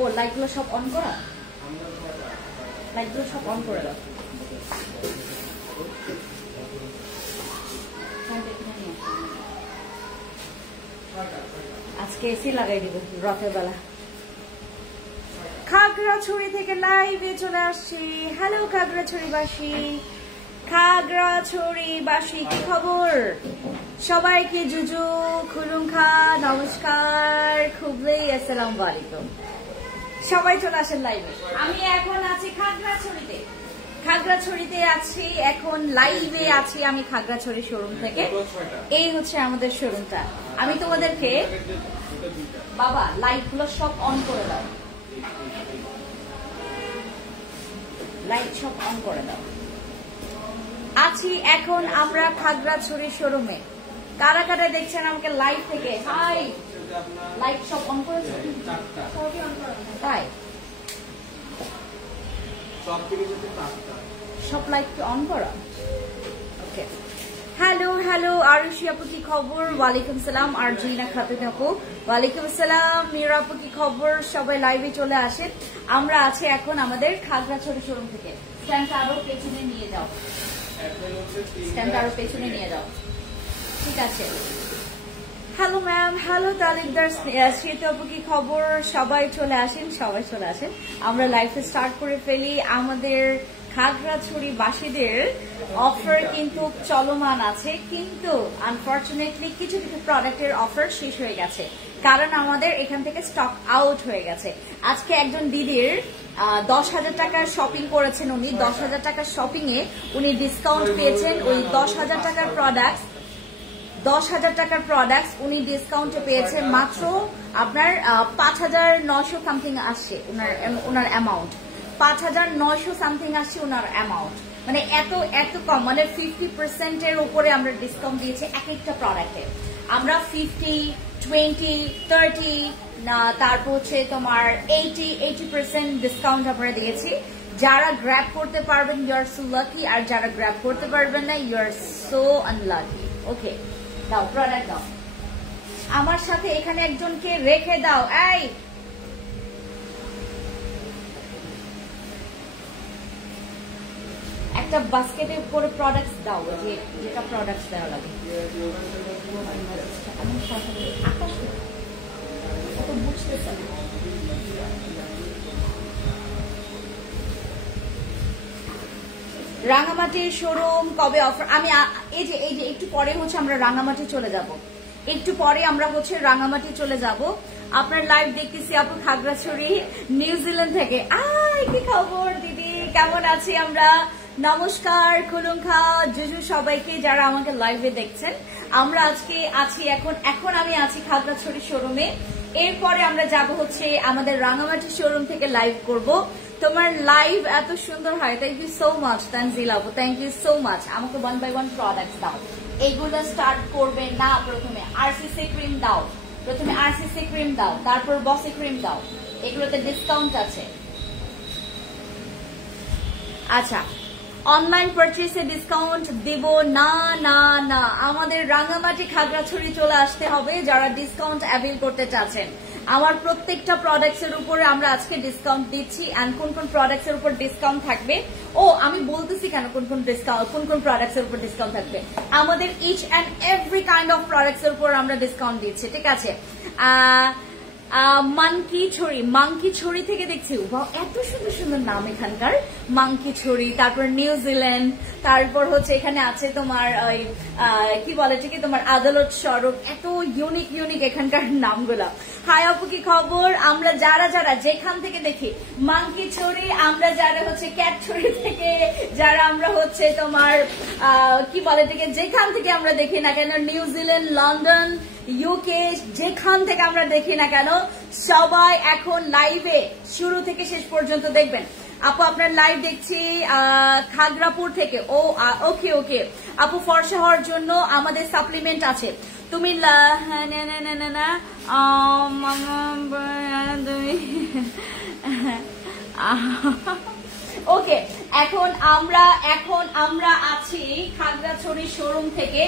ও লাইটগুলো সব অন করা, লাইটগুলো সব অন করে দাও। আজকে এসি লাগাই দিব রাতের বেলা। খাগড়াছড়ি থেকে লাইভে চলে আসছি। হ্যালো খাগড়াছড়িবাসী, খাগড়াছড়িবাসী কি খবর? সবাইকে জুজু খুলুমখা নমস্কার, খুবলে আসসালামু আলাইকুম। সবাই চলে আসেন লাইভে। আমি এখন আছি খাগড়াছড়িতে, খাগড়াছড়িতে আছি এখন, লাইভে আছি আমি খাগড়াছড়ি শোরুম থেকে। এই হচ্ছে আমাদের শোরুমটা। আমি তোমাদেরকে, বাবা লাইটগুলো সব অন করে দাও, লাইট সব অন করে দাও। আছি এখন আমরা খাগড়াছড়ি শোরুমে। কারা কারা দেখছেন আমাকে লাইভ থেকে? হাই, লাইট সব অন করেছে? তাই সব লাইট কি অন করা? ওকে। হ্যালো হ্যালো আরুষি আপু কি খবর? ওয়ালাইকুম সালাম। আর জিনা খাতুন আপু ওয়ালাইকুম আসসালাম। মীরা আপু কি খবর? সবাই লাইভে চলে আসেন। আমরা আছি এখন আমাদের খাগড়াছড়ি শোরুম থেকে। স্ট্যান্ড আরো পেছনে নিয়ে যাও, স্ট্যান্ড আরো পেছনে নিয়ে যাও, ঠিক আছে। হ্যালো ম্যাম, হ্যালো তালিকদার শ্রীত আপু কি খবর? সবাই চলে আসেন, সবাই চলে আসেন। আমরা লাইফ স্টার্ট করে ফেলি। আমাদের খাগড়াছড়ি বাসীদের অফার কিন্তু চলমান আছে, কিন্তু আনফরচুনেটলি কিছু কিছু প্রোডাক্টের অফার শেষ হয়ে গেছে, কারণ আমাদের এখান থেকে স্টক আউট হয়ে গেছে। আজকে একজন দিদির 10,000 টাকার শপিং করেছেন, উনি 10,000 টাকার শপিং এ উনি ডিসকাউন্ট পেয়েছেন। ওই 10,000 টাকার প্রোডাক্ট, 10,000 টাকার প্রোডাক্টস উনি ডিসকাউন্টে পেয়েছেন মাত্র আপনার 5,900 সামথিং আসছে ওনার অ্যামাউন্ট, 5,900 সামথিং আসছে ওনার অ্যামাউন্ট। মানে এত এত কম, মানে 50% উপরে আমরা ডিসকাউন্ট দিয়েছি এক একটা প্রোডাক্টে। আমরা 50, 20, 30 তারপর হচ্ছে তোমার 80% ডিসকাউন্ট আমরা দিয়েছি। যারা গ্র্যাব করতে পারবেন ইউ আর সো লাকি, আর যারা গ্র্যাব করতে পারবেন না ইউ আর সো আনলাকি। ওকে, দাও প্রোডাক্ট দাও। আমার সাথে এখানে একজনকে রেখে দাও। এই একটা বাস্কেটে করে প্রোডাক্টস দাও, যেটা প্রোডাক্টস দেওয়া লাগে। রাঙামাটির শোরুম কবে অফার? আমি এই যে একটু পরে হচ্ছে আমরা রাঙামাটি চলে যাব, একটু পরে আমরা হচ্ছে রাঙামাটি চলে যাব। আপনার লাইভ দেখতেছি আপু খাগড়াছড়ি নিউজিল্যান্ড থেকে। কি খবর দিদি, কেমন আছি আমরা? নমস্কার, খুলুমখা জুজু সবাইকে যারা আমাকে লাইভে দেখছেন। আমরা আজকে আছি এখন আমি আছি খাগড়াছড়ি শোরুমে। এরপরে আমরা যাব হচ্ছে আমাদের রাঙামাটি শোরুম থেকে লাইভ করব। তোমার লাইভ এত সুন্দর হয়, thank you so much Tanjila আপু, থ্যাংক ইউ সো মাচ। আমাকে 1 by 1 প্রোডাক্ট দাও। এইগুলো স্টার্ট করবে না, প্রথমে আরসিসি ক্রিম দাও, প্রথমে আরসিসি ক্রিম দাও, তারপর বসি ক্রিম দাও। এগুলোতে ডিসকাউন্ট আছে। আচ্ছা, অনলাইন পারচেসে ডিসকাউন্ট দিব না, না না, আমাদের রাঙামাটি খাগড়াছড়ি চলে আসতে হবে যারা ডিসকাউন্ট অ্যাভেল করতে চাচ্ছেন। আমার প্রত্যেকটা প্রোডাক্টস এর উপরে আমরা আজকে ডিসকাউন্ট দিচ্ছি। এন্ড কোন কোন প্রোডাক্টস এর উপর ডিসকাউন্ট থাকবে, ও আমি বলতেছি কেন কোন কোন প্রোডাক্টস এর উপর ডিসকাউন্ট থাকবে। আমাদের each and every kind of products এর উপর আমরা ডিসকাউন্ট দিচ্ছি, ঠিক আছে। মাংকিছড়ি থেকে দেখছি, এত সুন্দর সুন্দর নাম এখানকার। মাংকিছড়ি, তারপর নিউজিল্যান্ড, তারপর হচ্ছে এখানে আছে তোমার কি বলে ঠিক তোমার আদালত সড়ক। এত ইউনিক ইউনিক এখানকার নামগুলা। হাই আপু কি খবর? আমরা যারা যারা যেখান থেকে দেখি মাংকিছড়ি, আমরা যারা হচ্ছে ক্যাটছড়ি থেকে, যারা আমরা হচ্ছে তোমার কি বলে ঠিক যেখান থেকে আমরা দেখি না কেন, নিউজিল্যান্ড, লন্ডন, ইউকে, যেখান থেকে আমরা দেখি না কেন, সবাই এখন লাইভে শুরু থেকে শেষ পর্যন্ত দেখবেন। আপু আপনার লাইভ দেখছি খাগড়াপুর থেকে। ওকে ওকে আপু, ফর্সা হওয়ার জন্য আমাদের সাপ্লিমেন্ট আছে। তুমি ওকে, এখন আমরা আছি খাগড়াছড়ি শোরুম থেকে।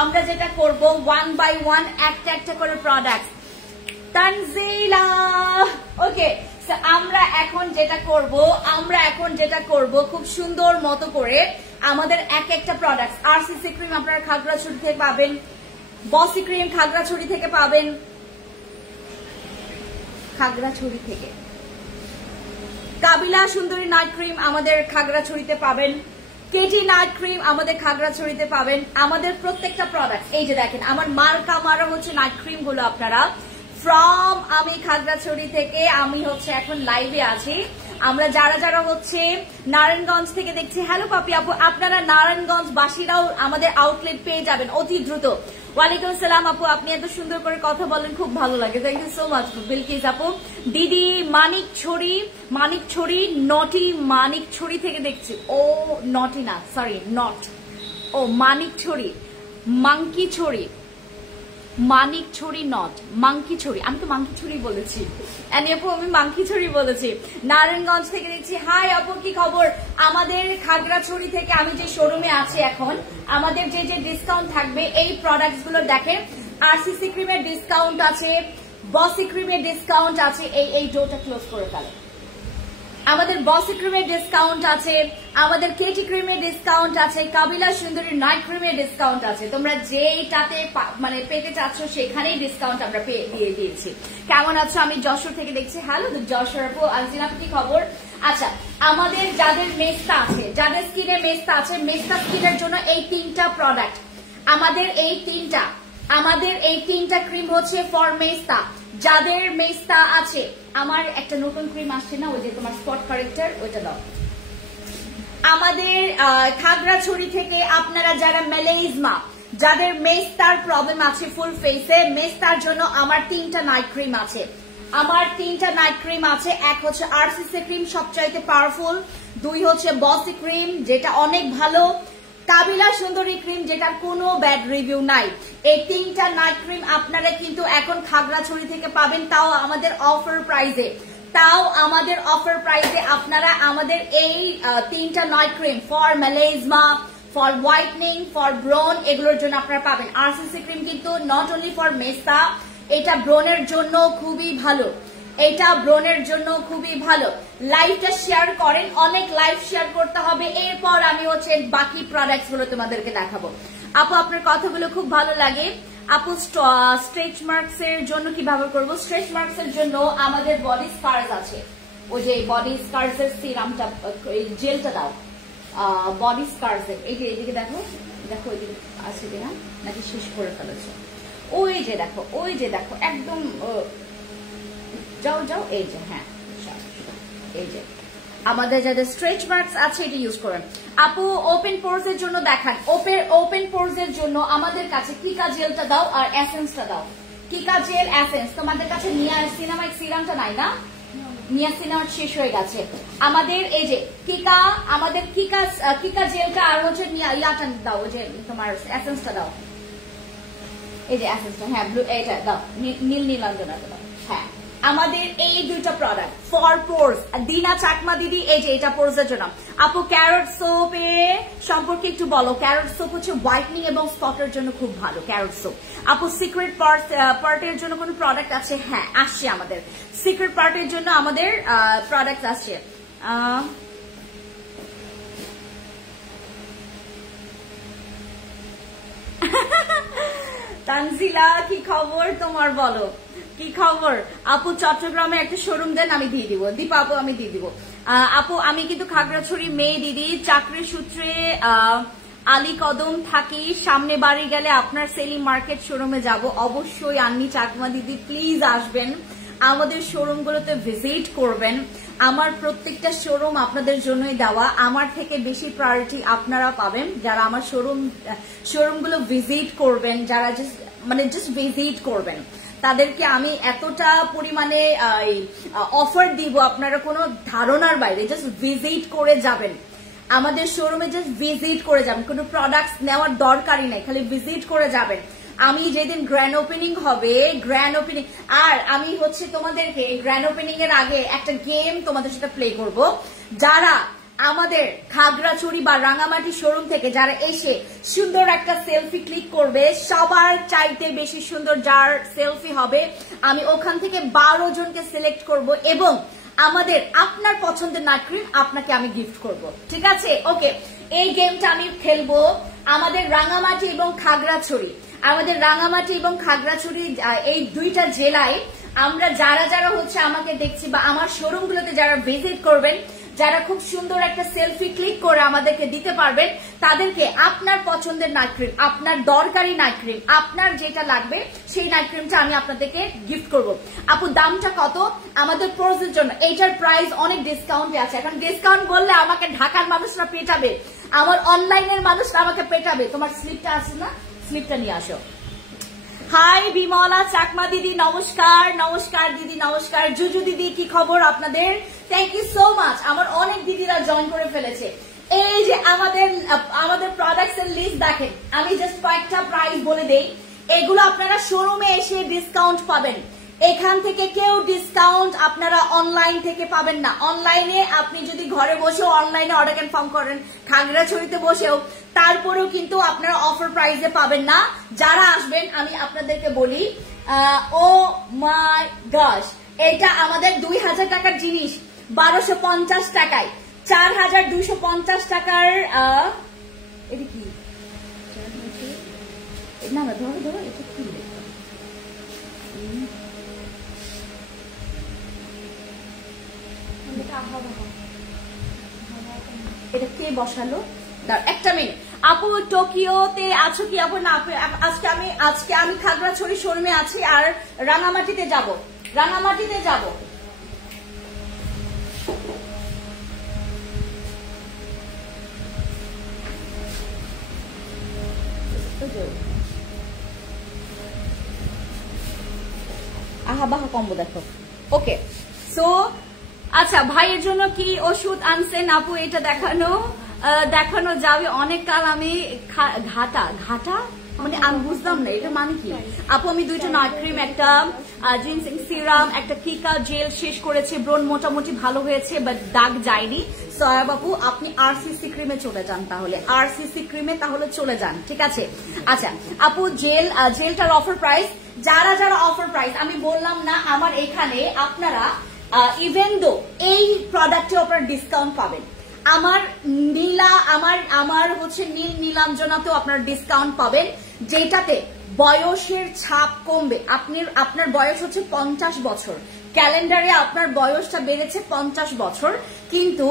আমরা যেটা করব 1 বাই 1 একটা একটা করে প্রোডাক্ট। তানজিলা, ওকে, আমরা এখন যেটা করব খুব সুন্দর মতো করে আমাদের এক একটা প্রোডাক্ট। আরসিসি ক্রিম আপনারা খাগড়াছড়ি থেকে পাবেন, বসি ক্রিম খাগড়াছড়ি থেকে পাবেন, খাগড়াছড়ি থেকে কাবিলা সুন্দরী নাইট ক্রিম আমাদের খাগড়াছড়িতে পাবেন, কেটি নাইট ক্রিম আমাদের খাগড়াছড়িতে পাবেন। আমাদের প্রত্যেকটা প্রোডাক্ট এই যে দেখেন, আমার মার্কা মারা হচ্ছে নাইট ক্রিম গুলো আপনারা ফ্রম আমি খাগড়াছড়ি থেকে। আমি হচ্ছে এখন লাইভে আছি। আমরা যারা হচ্ছে নারায়ণগঞ্জ থেকে দেখছি, হ্যালো পাপি আপু, আপনারা নারায়ণগঞ্জ বাসীরাও আমাদের আউটলেট পেয়ে যাবেন অতি দ্রুত। ওয়ালাইকুম আসসালাম আপু, আপনি এত সুন্দর করে কথা বলেন, খুব ভালো লাগে, thank you so much Bilkis আপু। দিদি মানিকছড়ি নটি মানিকছড়ি থেকে দেখছি। ও নটি না, সরি নট, ও মানিকছড়ি, মানিকছড়ি নট মাঙ্কিছড়ি, আমি তো মাঙ্কিছড়ি বলেছি, আপু আমি মাঙ্কিছড়ি বলেছি। নারায়ণগঞ্জ থেকে দেখছি, হাই আপু কি খবর। আমাদের খাগড়াছড়ি থেকে আমি যে শোরুমে আছি এখন, আমাদের যে ডিসকাউন্ট থাকবে এই প্রোডাক্টস গুলো দেখেন। আরসিসি ক্রিমের ডিসকাউন্ট আছে, বসি ক্রিমের ডিসকাউন্ট আছে, এই ডোটা ক্লোজ করে ফেলে। আমাদের বসি ক্রিমের ডিসকাউন্ট আছে, আমাদের কেটি ক্রিমের ডিসকাউন্ট আছে, কাবিলা সুন্দরী নাইট ক্রিমের ডিসকাউন্ট আছে। তোমরা যেটাতে মানে পেতে চাচ্ছ সেখানেই ডিসকাউন্ট আমরা দিয়ে দিয়েছি। কেমন আছো? আমি যশোর থেকে দেখছি, হ্যালো যশোর আপু, আনজিনা আপু কি খবর? আচ্ছা, আমাদের যাদের মেস্তা আছে, যাদের স্কিনে মেস্তা আছে, মেস্তা স্কিনের জন্য এই তিনটা প্রোডাক্ট, আমাদের এই তিনটা ক্রিম হচ্ছে ফর মেস্তা। যাদের মেস্তা আছে, আমার একটা নতুন ক্রিম আসছে না, ওই যে তোমার স্পট কারেক্টর, ওইটা দাও। আমাদের খাগড়াছড়ি থেকে আপনারা যারা মেলেইজমা, যাদের মেস্তার প্রবলেম আছে ফুল ফেসে, মেস্তার জন্য আমার তিনটা নাইট ক্রিম আছে। এক হচ্ছে আরসিসি ক্রিম, সবচাইতে পাওয়ারফুল। 2 হচ্ছে বসি ক্রিম, যেটা অনেক ভালো। কাবিলা সুন্দরী ক্রিম, যেটার কোনো ব্যাড রিভিউ নাই। এই তিনটা নাইট ক্রিম আপনারা কিন্তু এখন খাগড়াছড়ি থেকে পাবেন, তাও আমাদের অফার প্রাইসে। আপনারা আমাদের এই তিনটা night cream for melasma, for whitening, for brown, এগুলোর জন্য আপনারা পাবেন। আরসিসি ক্রিম কিন্তু নট অনলি ফর মেস্তা, এটা ব্রোনের জন্য খুবই ভালো। লাইভটা শেয়ার করেন, অনেক লাইভ শেয়ার করতে হবে। এরপর আমি হচ্ছে বাকি প্রোডাক্টস গুলো তোমাদেরকে দেখাবো। আপু আপনার কথাগুলো খুব ভালো লাগে। আপু স্ট্রেচ মার্কস এর জন্য কি ব্যবহার করবো? স্ট্রেচ মার্কস এর জন্য আমাদের বডি স্কার্স আছে, ওই যে বডি স্কার্স এর সিরামটা, জেলটা দাও। বডি স্কার্স এর এইদিকে দেখো ওইদিকে আছে কিনা, নাকি শেষ করে ফেলেছো? ওই যে দেখো একদম যাও, এই যে, হ্যাঁ এই যে আমাদের যাদের স্ট্রেচ মার্কস আছে এটা ইউজ করেন। আপু ওপেন পোরস এর জন্য দেখান। ওপেন পোরস এর জন্য আমাদের কাছে কিকা জেলটা দাও আর এসেন্সটা দাও। কিকা জেল, এসেন্স। তোমাদের কাছে নিয়াসিনামাইড সিরামটা নাই না? নিয়াসিনামাইড শেষ হয়ে গেছে। আমাদের এই যে আমাদের কিকা জেলটা আর হচ্ছে ইয়াটা দাও, ওই যে তোমার এসেন্সটা দাও। এই যে এসেন্সটা, হ্যাঁ ব্লু, এইটা দাও, নীল অঞ্জনাটা দাও। হ্যাঁ, আমাদের এই দুইটা প্রোডাক্ট ফর পোরস। দিনা চাকমা দিদি, এই যে এটা পোরস এর জন্য। আপু ক্যারট সোপ সম্পর্কে একটু বলো। ক্যারট সোপ হচ্ছে হোয়াইটনিং এবং স্পটের জন্য খুব ভালো ক্যারট সোপ। আপু সিক্রেট পার্টের জন্য কোনো প্রোডাক্ট আছে? হ্যাঁ আসছে, আমাদের সিক্রেট পার্টের জন্য আমাদের প্রোডাক্ট আসছে। তানজিলা কি খবর তোমার, বলো কি খবর? আপু চট্টগ্রামে একটা শোরুম দেন, আমি দিয়ে দিব। দীপা আপু আমি দিয়ে দিব। আপু আমি কিন্তু খাগড়াছড়ি মেয়ে দিদি, চাকরির সূত্রে আলী কদম থাকি। সামনে বাড়ি গেলে আপনার সেলিং মার্কেট শোরুমে যাব। অবশ্যই আন্নি চাকমা দিদি প্লিজ আসবেন, আমাদের শোরুম গুলোতে ভিজিট করবেন। আমার প্রত্যেকটা শোরুম আপনাদের জন্যই দেওয়া। আমার থেকে বেশি প্রায়োরিটি আপনারা পাবেন যারা আমার শোরুমগুলো ভিজিট করবেন, যারা জাস্ট ভিজিট করবেন, তাদেরকে আমি এতটা পরিমাণে অফার দিব আপনারা কোনো ধারণার বাইরে। জাস্ট ভিজিট করে যাবেন আমাদের শোরুমে, জাস্ট ভিজিট করে যাবেন, কোনো প্রোডাক্টস নেওয়ার দরকারই নাই, খালি ভিজিট করে যাবেন। আমি যেদিন গ্র্যান্ড ওপেনিং হবে, আর আমি হচ্ছে তোমাদেরকে গ্র্যান্ড ওপেনিং এর আগে একটা গেম তোমাদের সাথে প্লে করব। যারা আমাদের খাগড়াছড়ি বা রাঙামাটি শোরুম থেকে যারা এসে সুন্দর একটা সেলফি ক্লিক করবে, সবার চাইতে বেশি সুন্দর যার সেলফি হবে, আমি ওখান থেকে 12 জনকে সিলেক্ট করব এবং আমাদের আপনার পছন্দের নাইট ক্রিম আপনাকে আমি গিফট করব। ঠিক আছে? ওকে, এই গেমটা আমি খেলবো আমাদের রাঙামাটি এবং খাগড়াছড়ি। আমাদের রাঙামাটি এবং খাগড়াছড়ি এই দুইটা জেলায় আমরা যারা যারা হচ্ছে আমাকে দেখছি বা আমার শোরুমগুলোতে যারা ভিজিট করবেন, যারা খুব সুন্দর একটা সেলফি ক্লিক করে আমাদেরকে দিতে পারবেন, তাদেরকে আপনার পছন্দের নাইট ক্রিম, আপনার দরকারি নাইট ক্রিম, আপনার যেটা লাগবে সেই নাইট ক্রিমটা আমি আপনাদেরকে গিফট করব। আপু দামটা কত? আমাদের প্রোজের জন্য এইটার প্রাইস অনেক ডিসকাউন্টে আছে। এখন ডিসকাউন্ট বললে আমাকে ঢাকার মানুষরা পেটাবে, আমার অনলাইনের মানুষরা আমাকে পেটাবে। তোমার স্লিপটা আছে না? স্লিপটা নিয়ে আসো। হাই বিমলা চাকমা দিদি, নমস্কার। নমস্কার দিদি, নমস্কার। জুজু দিদি, কি খবর আপনাদের? Thank you so much. আমার অনেক দিদিরা জয়েন করে ফেলেছে। এই যে আমাদের প্রোডাক্টস এর লিস্ট দেখেন, আমি জাস্ট কয়েকটা প্রাইস বলে দেই। এগুলো আপনারা শোরুমে এসে ডিসকাউন্ট পাবেন, এখান থেকে কেউ ডিসকাউন্ট আপনারা অনলাইন থেকে পাবেন না। অনলাইনে আপনি যদি ঘরে বসেও অনলাইনে অর্ডার কনফার্ম করেন, খাগড়াছড়িতে বসেও, তারপরেও কিন্তু আপনারা অফার প্রাইসে পাবেন না। যারা আসবেন আমি আপনাদেরকে বলি, ও মাই গশ, এটা আমাদের 2000 টাকার জিনিস 1250 টাকায়, 4250 টাকার। এটা কি না, ধরো ধরো, এটা কি এটা কে বসালো? একটা মিনিট। আপু টোকিওতে আছো কি? আপু না, আজকে আমি খাগড়াছড়ি শোরুমে আছি আর রাঙামাটিতে যাব। আহা বাহা কম্বো দেখো। ওকে, সো আচ্ছা, ভাইয়ের জন্য কি ওষুধ আনছেন আপু? এটা দেখানো যাবে। অনেক কাল আমি ঘাটা মানে আমি বুঝলাম না এটা মানে কি। আপু আমি 2টা নাইট ক্রিম, একটা জিনসিং সিরাম, একটা কিকা জেল শেষ করেছি। ব্রণ মোটামুটি ভালো হয়েছে, বাট দাগ যায়নি। সয়াব আপু আপনি আরসিসি ক্রিমে চলে যান, তাহলে আরসিসি ক্রিমে তাহলে চলে যান। ঠিক আছে? আচ্ছা আপু, জেলটার অফার প্রাইস, যারা যারা অফার প্রাইস আমি বললাম না, আমার এখানে আপনারা ইভেন দো এই প্রোডাক্টে আপনারা ডিসকাউন্ট পাবেন। আমার হচ্ছে নীল নীলাঞ্জনাতেও আপনার ডিসকাউন্ট পাবেন, যেটাতে বয়সের ছাপ কমবে। আপনার বয়স হচ্ছে 50 বছর, ক্যালেন্ডারে আপনার বয়সটা বেড়েছে 50 বছর, কিন্তু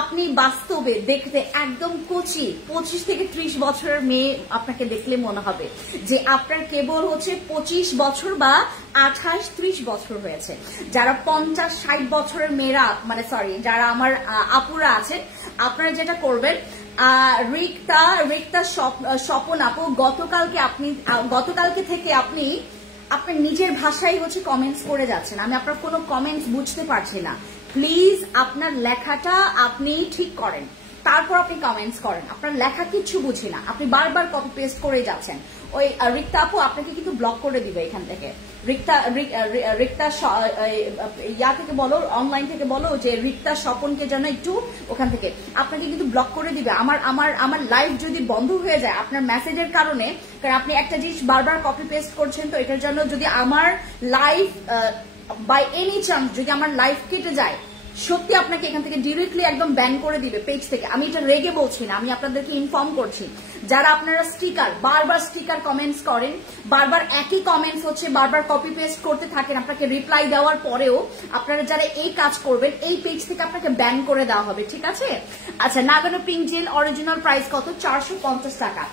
আপনি বাস্তবে দেখতে একদম কচি 25 থেকে 30 বছরের মেয়ে আপনাকে দেখলে মনে হবে যে আপনার কেবল হচ্ছে 25 বছর বা 28-30 বছর হয়েছে। যারা 50-60 বছরের মেয়েরা, মানে সরি, যারা আমার আপুরা আছেন, আপনারা যেটা করবেন, রিক্তা স্বপন আপু, গতকালকে থেকে আপনি আপনার নিজের ভাষায় হচ্ছে কমেন্টস করে যাচ্ছেন, আমি আপনার কোনো কমেন্টস বুঝতে পারছি না। প্লিজ আপনার লেখাটা আপনি ঠিক করেন, তারপর আপনি কমেন্টস করেন। আপনার লেখা কিচ্ছু বুঝি না, আপনি বারবার কপি পেস্ট করে যাচ্ছেন। ওই রিক্তা আপু আপনাকে কিন্তু ব্লক করে দিবে এখান থেকে। রিক্তা ইয়া থেকে বলো, অনলাইন থেকে বলো যে রিক্তা স্বপনকে যেন একটু ওখান থেকে, আপনাকে কিন্তু ব্লক করে দিবে। আমার লাইভ যদি বন্ধ হয়ে যায় আপনার মেসেজের কারণে, কারণ আপনি একটা জিনিস বারবার কপি পেস্ট করছেন, তো এটার জন্য যদি আমার লাইভ বাই এনি চান্স যদি আমার লাইভ কেটে যায়, সত্যি আপনাকে এখান থেকে ডিরেক্টলি একদম ব্যান করে দিবে পেজ থেকে। আমি এটা রেগে বলছি না, আমি আপনাদেরকে ইনফর্ম করছি। যারা আপনারা বারবার স্টিকার কমেন্টস করেন, বারবার একই কমেন্টস হচ্ছে বারবার কপি পেস্ট করতে থাকেন, আপনাকে রিপ্লাই দেওয়ার পরেও আপনারা যারা এই কাজ করবেন, এই পেজ থেকে আপনাকে ব্যান করে দেওয়া হবে। ঠিক আছে? আচ্ছা, নাগানো পিঙ্ক জেল অরিজিনাল প্রাইস কত? 450 টাকা।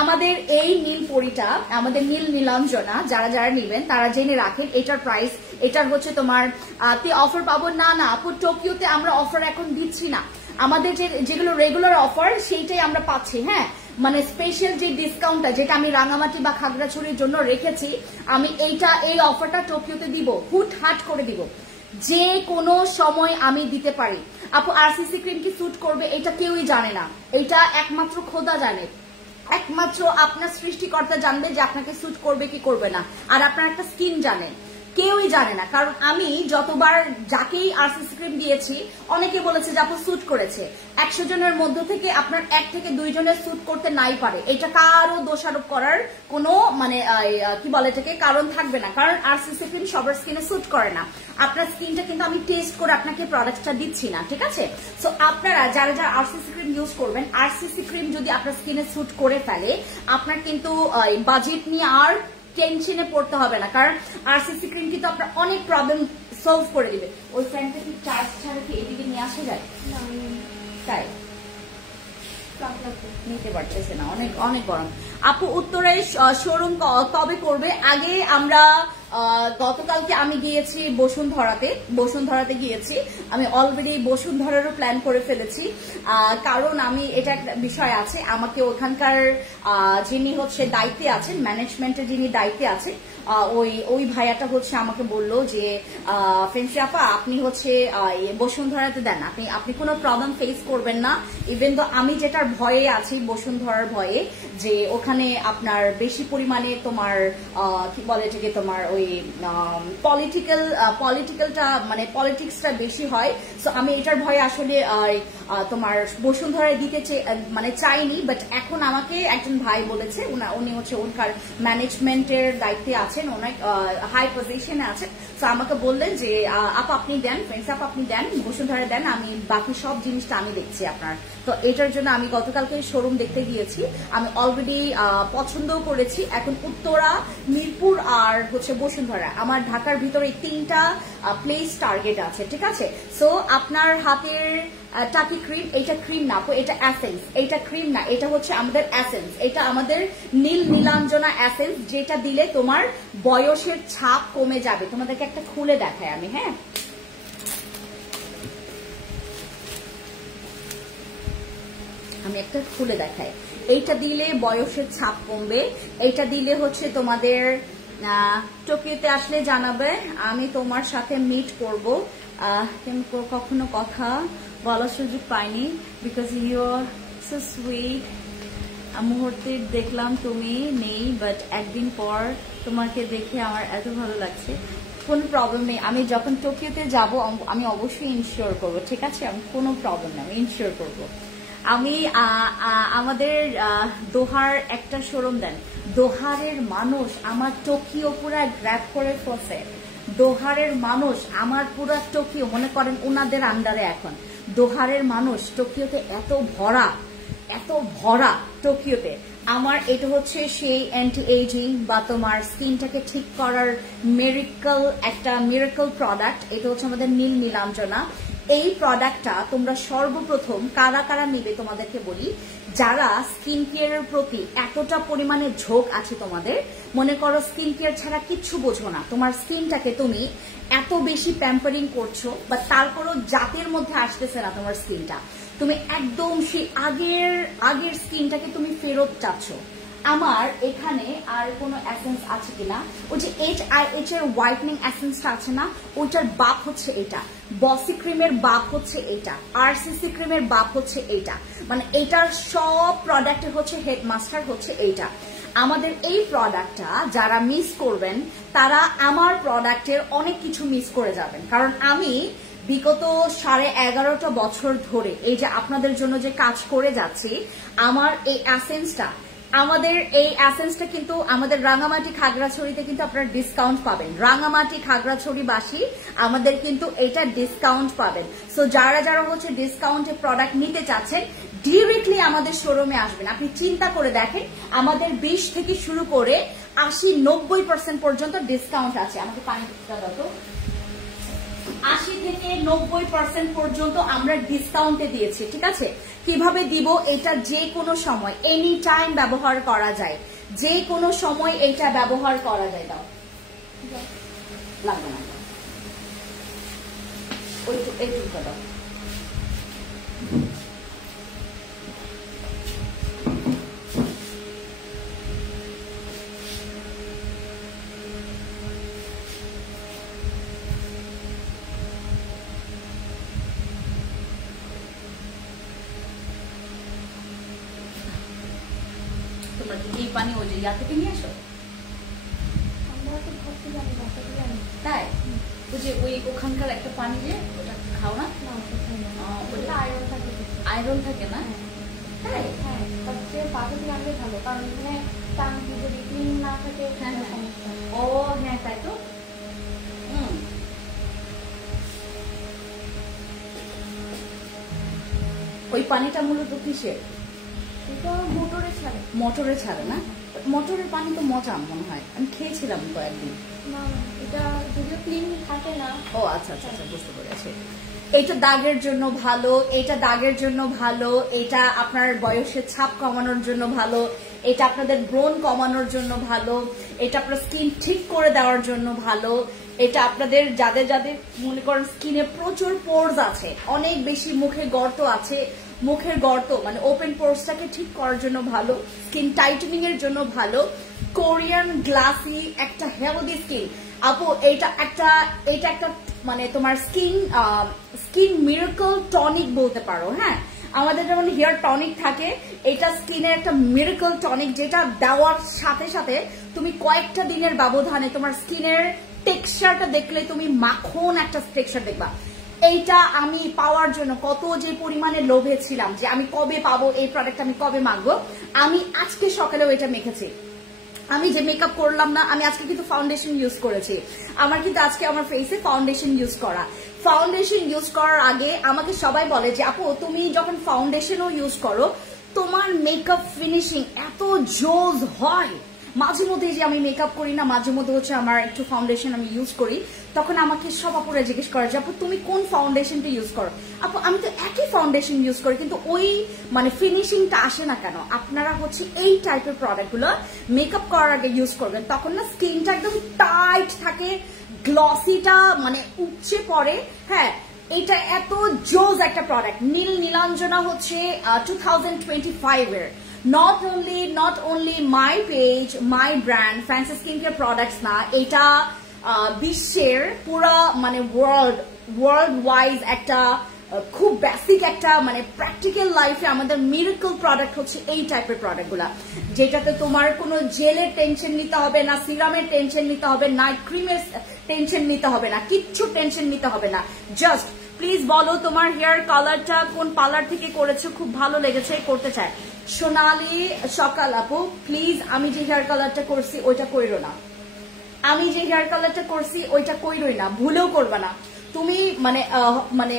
আমাদের এই নীল পরিটা, আমাদের নীল নীলাঞ্জনা, যারা যারা নিবেন তারা জেনে রাখেন এটার প্রাইস, এটার হচ্ছে তোমার অফার পাবো না। আপু টোকিওতে আমরা অফার এখন দিচ্ছি না, আমাদের যেগুলো রেগুলার অফার সেইটাই আমরা পাচ্ছি। হ্যাঁ, মানে স্পেশাল যে ডিসকাউন্টটা যেটা আমি রাঙামাটি বা খাগড়াছড়ির জন্য রেখেছি, আমি এই অফারটা টোকিওতে দিব, হুটহাট করে দিব, যে কোনো সময় আমি দিতে পারি। আপু আরসিসি ক্রিম কি স্যুট করবে? এটা কেউই জানে না, এটা একমাত্র খোদা জানে, একমাত্র আপনার সৃষ্টিকর্তা জানবে যে আপনাকে স্যুট করবে কি করবে না, আর আপনার একটা স্কিন জানেন। কেউই জানে না, কারণ আমি যতবার যাকেই আরসিসি ক্রিম দিয়েছি অনেকে বলেছে যে আপু স্যুট করেছে। 100 জনের মধ্য থেকে আপনার 1 থেকে 2 জনের স্যুট করতে নাই পারে, এটা কারো দোষারোপ করার কোনো মানে কি বলে এটাকে কারণ থাকবে না, কারণ আরসিসি ক্রিম সবার স্কিনে স্যুট করে না। আপনার স্কিনটা কিন্তু আমি টেস্ট করে আপনাকে প্রোডাক্টটা দিচ্ছি না, ঠিক আছে? সো আপনারা যারা যারা আরসিসি ক্রিম ইউজ করবেন, আরসিসি ক্রিম যদি আপনার স্কিনে স্যুট করে ফেলে আপনার কিন্তু বাজেট নিয়ে আর টেনশনে পড়তে হবে না, কারণ আরসিসি ক্রিম কিন্তু আপনার অনেক প্রবলেম সলভ করে দিবে। ওই ফ্যানটা কি চার্জ ছাড়া কি এদিকে নিয়ে আসা যায়? তাই নিতে পারতেছে না, অনেক অনেক গরম। আপু উত্তরের শোরুম কবে করবে? আগে আমরা গতকালকে আমি গিয়েছি বসুন্ধরাতে গিয়েছি, আমি অলরেডি বসুন্ধরারও প্ল্যান করে ফেলেছি, কারণ আমি এটা একটা বিষয় আছে, আমাকে ওখানকার যিনি হচ্ছে দায়িত্বে আছেন, ম্যানেজমেন্টের যিনি দায়িত্বে আছেন, ওই ভাইয়াটা হচ্ছে আমাকে বললো যে ফেন্সি আপা আপনি হচ্ছে বসুন্ধরাতে দেন, আপনি কোনো প্রবলেম ফেস করবেন না। ইভেন তো আমি যেটার ভয়ে আছি বসুন্ধরার ভয়ে, যে ওখানে আপনার বেশি পরিমাণে তোমার কি বলে এটাকে তোমার ওই পলিটিক্যালটা মানে পলিটিক্সটা বেশি হয়। সো আমি এটার ভয়ে আসলে তোমার বসুন্ধরায় দিতে মানে চাইনি, বাট এখন আমাকে একজন ভাই বলেছে, উনি হচ্ছে ওনকার ম্যানেজমেন্টের দায়িত্বে আছেন, অনেক হাই পজিশনে আছেন। তো আমাকে বললেন যে আপা আপনি দেন, ফ্রেন্ডস আপা আপনি দেন, বসুন্ধরা দেন, আমি বাকি সব জিনিসটা আমি দেখছি আপনার। তো এটার জন্য আমি গতকালকে শোরুম দেখতে গিয়েছি, আমি অলরেডি পছন্দও করেছি। এখন উত্তরা, মিরপুর আর হচ্ছে বসুন্ধরা, আমার ঢাকার ভিতরে 3টা প্লেস টার্গেট আছে, ঠিক আছে? সো আপনার হাতের টাকি ক্রিম, এটা ক্রিম না আপু, এটা এসেন্স, এটা ক্রিম না, এটা হচ্ছে আমাদের এসেন্স, এটা আমাদের নীলাঞ্জনা এসেন্স, যেটা দিলে তোমার বয়সের ছাপ কমে যাবে। তোমাদেরকে একটা খুলে দেখাই আমি, হ্যাঁ আমি একটা খুলে দেখাই। এইটা দিলে বয়সের ছাপ কমবে, এইটা দিলে হচ্ছে তোমাদের টোকিওতে আসলে জানাবে, আমি তোমার সাথে মিট করব, কিন্তু কখনো কথা বলার সুযোগ পাইনি, because you are so sweet. মুহূর্তে দেখলাম তুমি নেই, বাট একদিন পর তোমাকে দেখে আমার এত ভালো লাগছে। কোনো প্রবলেম নেই, আমি যখন টোকিওতে যাব আমি অবশ্যই ইনশিওর করব, ঠিক আছে? আমি কোনো প্রবলেম নেই, আমি ইনশিওর করবো। আমি আমাদের দোহার একটা শোরুম দেন, দোহারের মানুষ আমার টোকিও পুরা গ্র্যাব করে ফেলছে। দোহারের মানুষ আমার পুরা টোকিও মনে করেন ওনাদের আন্ডারে এখন। দোহারের মানুষ টোকিওতে এত ভরা টোকিওতে। আমার এটা হচ্ছে সেই অ্যান্টি এজিং বা তোমার স্কিনটাকে ঠিক করার একটা মিরাকল প্রোডাক্ট। এটা হচ্ছে আমাদের নীলাঞ্জনা। এই প্রোডাক্টটা তোমরা সর্বপ্রথম কারা কারা নিবে তোমাদেরকে বলি, যারা স্কিন কেয়ারের প্রতি এতটা পরিমাণে ঝোঁক আছে তোমাদের, মনে করো স্কিন কেয়ার ছাড়া কিচ্ছু বোঝো না, তোমার স্কিনটাকে তুমি এত বেশি প্যাম্পারিং করছো, বা তারপরও জাতের মধ্যে আসতেছে না তোমার স্কিনটা, তুমি একদম সেই আগের স্কিনটাকে তুমি ফেরত চাচ্ছ। আমার এখানে আর কোনো এসেন্স আছে কিনা, ওই যে HIH এর হোয়াইটনিং এসেন্সটা আছে না, ওইটার বাপ হচ্ছে এটা, বসি ক্রিমের বাপ হচ্ছে এটা, আরসিসি ক্রিমের বাপ হচ্ছে এইটা, মানে এটার সব প্রোডাক্টের হচ্ছে হেডমাস্টার হচ্ছে এইটা। আমাদের এই প্রোডাক্টটা যারা মিস করবেন তারা আমার প্রোডাক্টের অনেক কিছু মিস করে যাবেন, কারণ আমি বিগত 11.5 বছর ধরে এই যে আপনাদের জন্য যে কাজ করে যাচ্ছি, আমার এই এসেন্সটা কিন্তু আমাদের রাঙামাটি খাগড়াছড়িতে কিন্তু আপনারা ডিসকাউন্ট পাবেন। রাঙামাটি খাগড়াছড়িবাসী আমাদের কিন্তু এটা ডিসকাউন্ট পাবেন। সো যারা যারা হচ্ছে ডিসকাউন্টে প্রোডাক্ট নিতে চাচ্ছেন ডিরেক্টলি আমাদের শোরুমে আসবেন। আপনি চিন্তা করে দেখেন, আমাদের 20 থেকে শুরু করে 80-90% পর্যন্ত ডিসকাউন্ট আছে। আমাকে পানি দাও তো। 80 থেকে 90% পর্যন্ত আমরা ডিসকাউন্টে দিয়েছি, ঠিক আছে? কিভাবে দিব? এটা যে কোনো সময় এনি টাইম ব্যবহার করা যায়, যে কোনো সময় এটা ব্যবহার করা যায়। দাও লাগবে না, এইটুকু দাও। তোমরা কি এই পানি ওই যে ইয়া থেকে নিয়ে আসো? আমরা তো ভর্তি জানি, তাই ওই যে ওখানকার একটা পানি যে ওটা খাও না? ওটা আয়রন থাকে। আয়রন থাকে না? তাই? হ্যাঁ, সবচেয়ে পাশে থেকে আনলে ভালো, কারণ এখানে টাঙ্কি যদি ক্লিন না থাকে সমস্যা। ও হ্যাঁ, তাই তো। ওই পানিটা মূলত কিসের? এটা মোটরে ছাড়ে। মোটরে ছাড়ে না? মোটরের পানি তো মজা মনে হয়, আমি খেয়েছিলাম কয়েকদিন। না, এটা যদিও ক্লিন থাকে না। ও আচ্ছা আচ্ছা আচ্ছা, বুঝতে পেরেছি। এটা দাগের জন্য ভালো, এটা দাগের জন্য ভালো, এটা আপনার বয়সের ছাপ কমানোর জন্য ভালো, এটা আপনাদের ব্রণ কমানোর জন্য ভালো, এটা আপনার স্কিন ঠিক করে দেওয়ার জন্য ভালো, এটা আপনাদের যাদের যাদের মনে করেন স্কিনে প্রচুর পোরস আছে, অনেক বেশি মুখে গর্ত আছে, মুখের গর্ত মানে ওপেন পোরসটাকে ঠিক করার জন্য ভালো, স্কিন টাইটেনিং এর জন্য ভালো, কোরিয়ান গ্লাসি একটা হেলদি স্কিন। আপু এটা একটা মানে তোমার স্কিন মিরাকল টনিক বলতে পারো। হ্যাঁ, আমাদের যেমন হেয়ার টনিক থাকে, এটা স্কিনের একটা মিরাকল টনিক, যেটা দেওয়ার সাথে সাথে তুমি কয়েকটা দিনের ব্যবধানে তোমার স্কিনের টেক্সচারটা দেখলে তুমি মাখন একটা টেক্সচার দেখবা। এইটা আমি পাওয়ার জন্য কত যে পরিমাণে লোভে ছিলাম যে আমি কবে পাবো এই প্রোডাক্ট, আমি কবে মাখবো। আমি আজকে সকালেও এটা মেখেছি। আমি যে মেকআপ করলাম না, আমি আজকে কিন্তু ফাউন্ডেশন ইউজ করেছি। আমার কিন্তু আজকে আমার ফেসে ফাউন্ডেশন ইউজ করা। ফাউন্ডেশন ইউজ করার আগে আমাকে সবাই বলে যে আপু তুমি যখন ফাউন্ডেশনও ইউজ করো তোমার মেকআপ ফিনিশিং এত জোজ হয়। মাঝে মধ্যে যে আমি মেকআপ করি না, মাঝে মধ্যে হচ্ছে আমার একটু ফাউন্ডেশন আমি ইউজ করি, তখন আমাকে সব আপুরা জিজ্ঞেস করে যে আপু তুমি কোন ফাউন্ডেশনটা ইউজ করো। আপু আমি তো একই ফাউন্ডেশন ইউজ করি, কিন্তু ওই মানে ফিনিশিংটা আসে না কেন? আপনারা হচ্ছে এই টাইপের প্রোডাক্টগুলো মেকআপ করার আগে ইউজ করবেন, তখন না স্কিনটা একদম টাইট থাকে, গ্লসিটা মানে উপচে পড়ে। হ্যাঁ, এটা এত জোজ একটা প্রোডাক্ট। নীলাঞ্জনা হচ্ছে 2025 এর। Not only my page, my brand, Fancy Skincare Products না, এটা বিশ্বের পুরা মানে ওয়ার্ল্ড ওয়াইজ একটা খুব বেসিক একটা মানে প্র্যাকটিক্যাল লাইফে আমাদের মিরাকল প্রোডাক্ট হচ্ছে এই টাইপের প্রোডাক্টগুলা, যেটাতে তোমার কোনো জেলের টেনশন নিতে হবে না, সিরামের টেনশন নিতে হবে না, ক্রিমের টেনশন নিতে হবে না, কিচ্ছু টেনশন নিতে হবে না। জাস্ট প্লিজ বলো তোমার হেয়ার কালারটা কোন পার্লার থেকে করেছো, খুব ভালো লেগেছে, করতে চায়। সোনালি সকাল আপু প্লিজ, আমি যে হেয়ার কালারটা করছি ওইটা কইরো না, আমি যে হেয়ার কালারটা করছি ওইটা কইরোই না, ভুলেও করবা না। তুমি মানে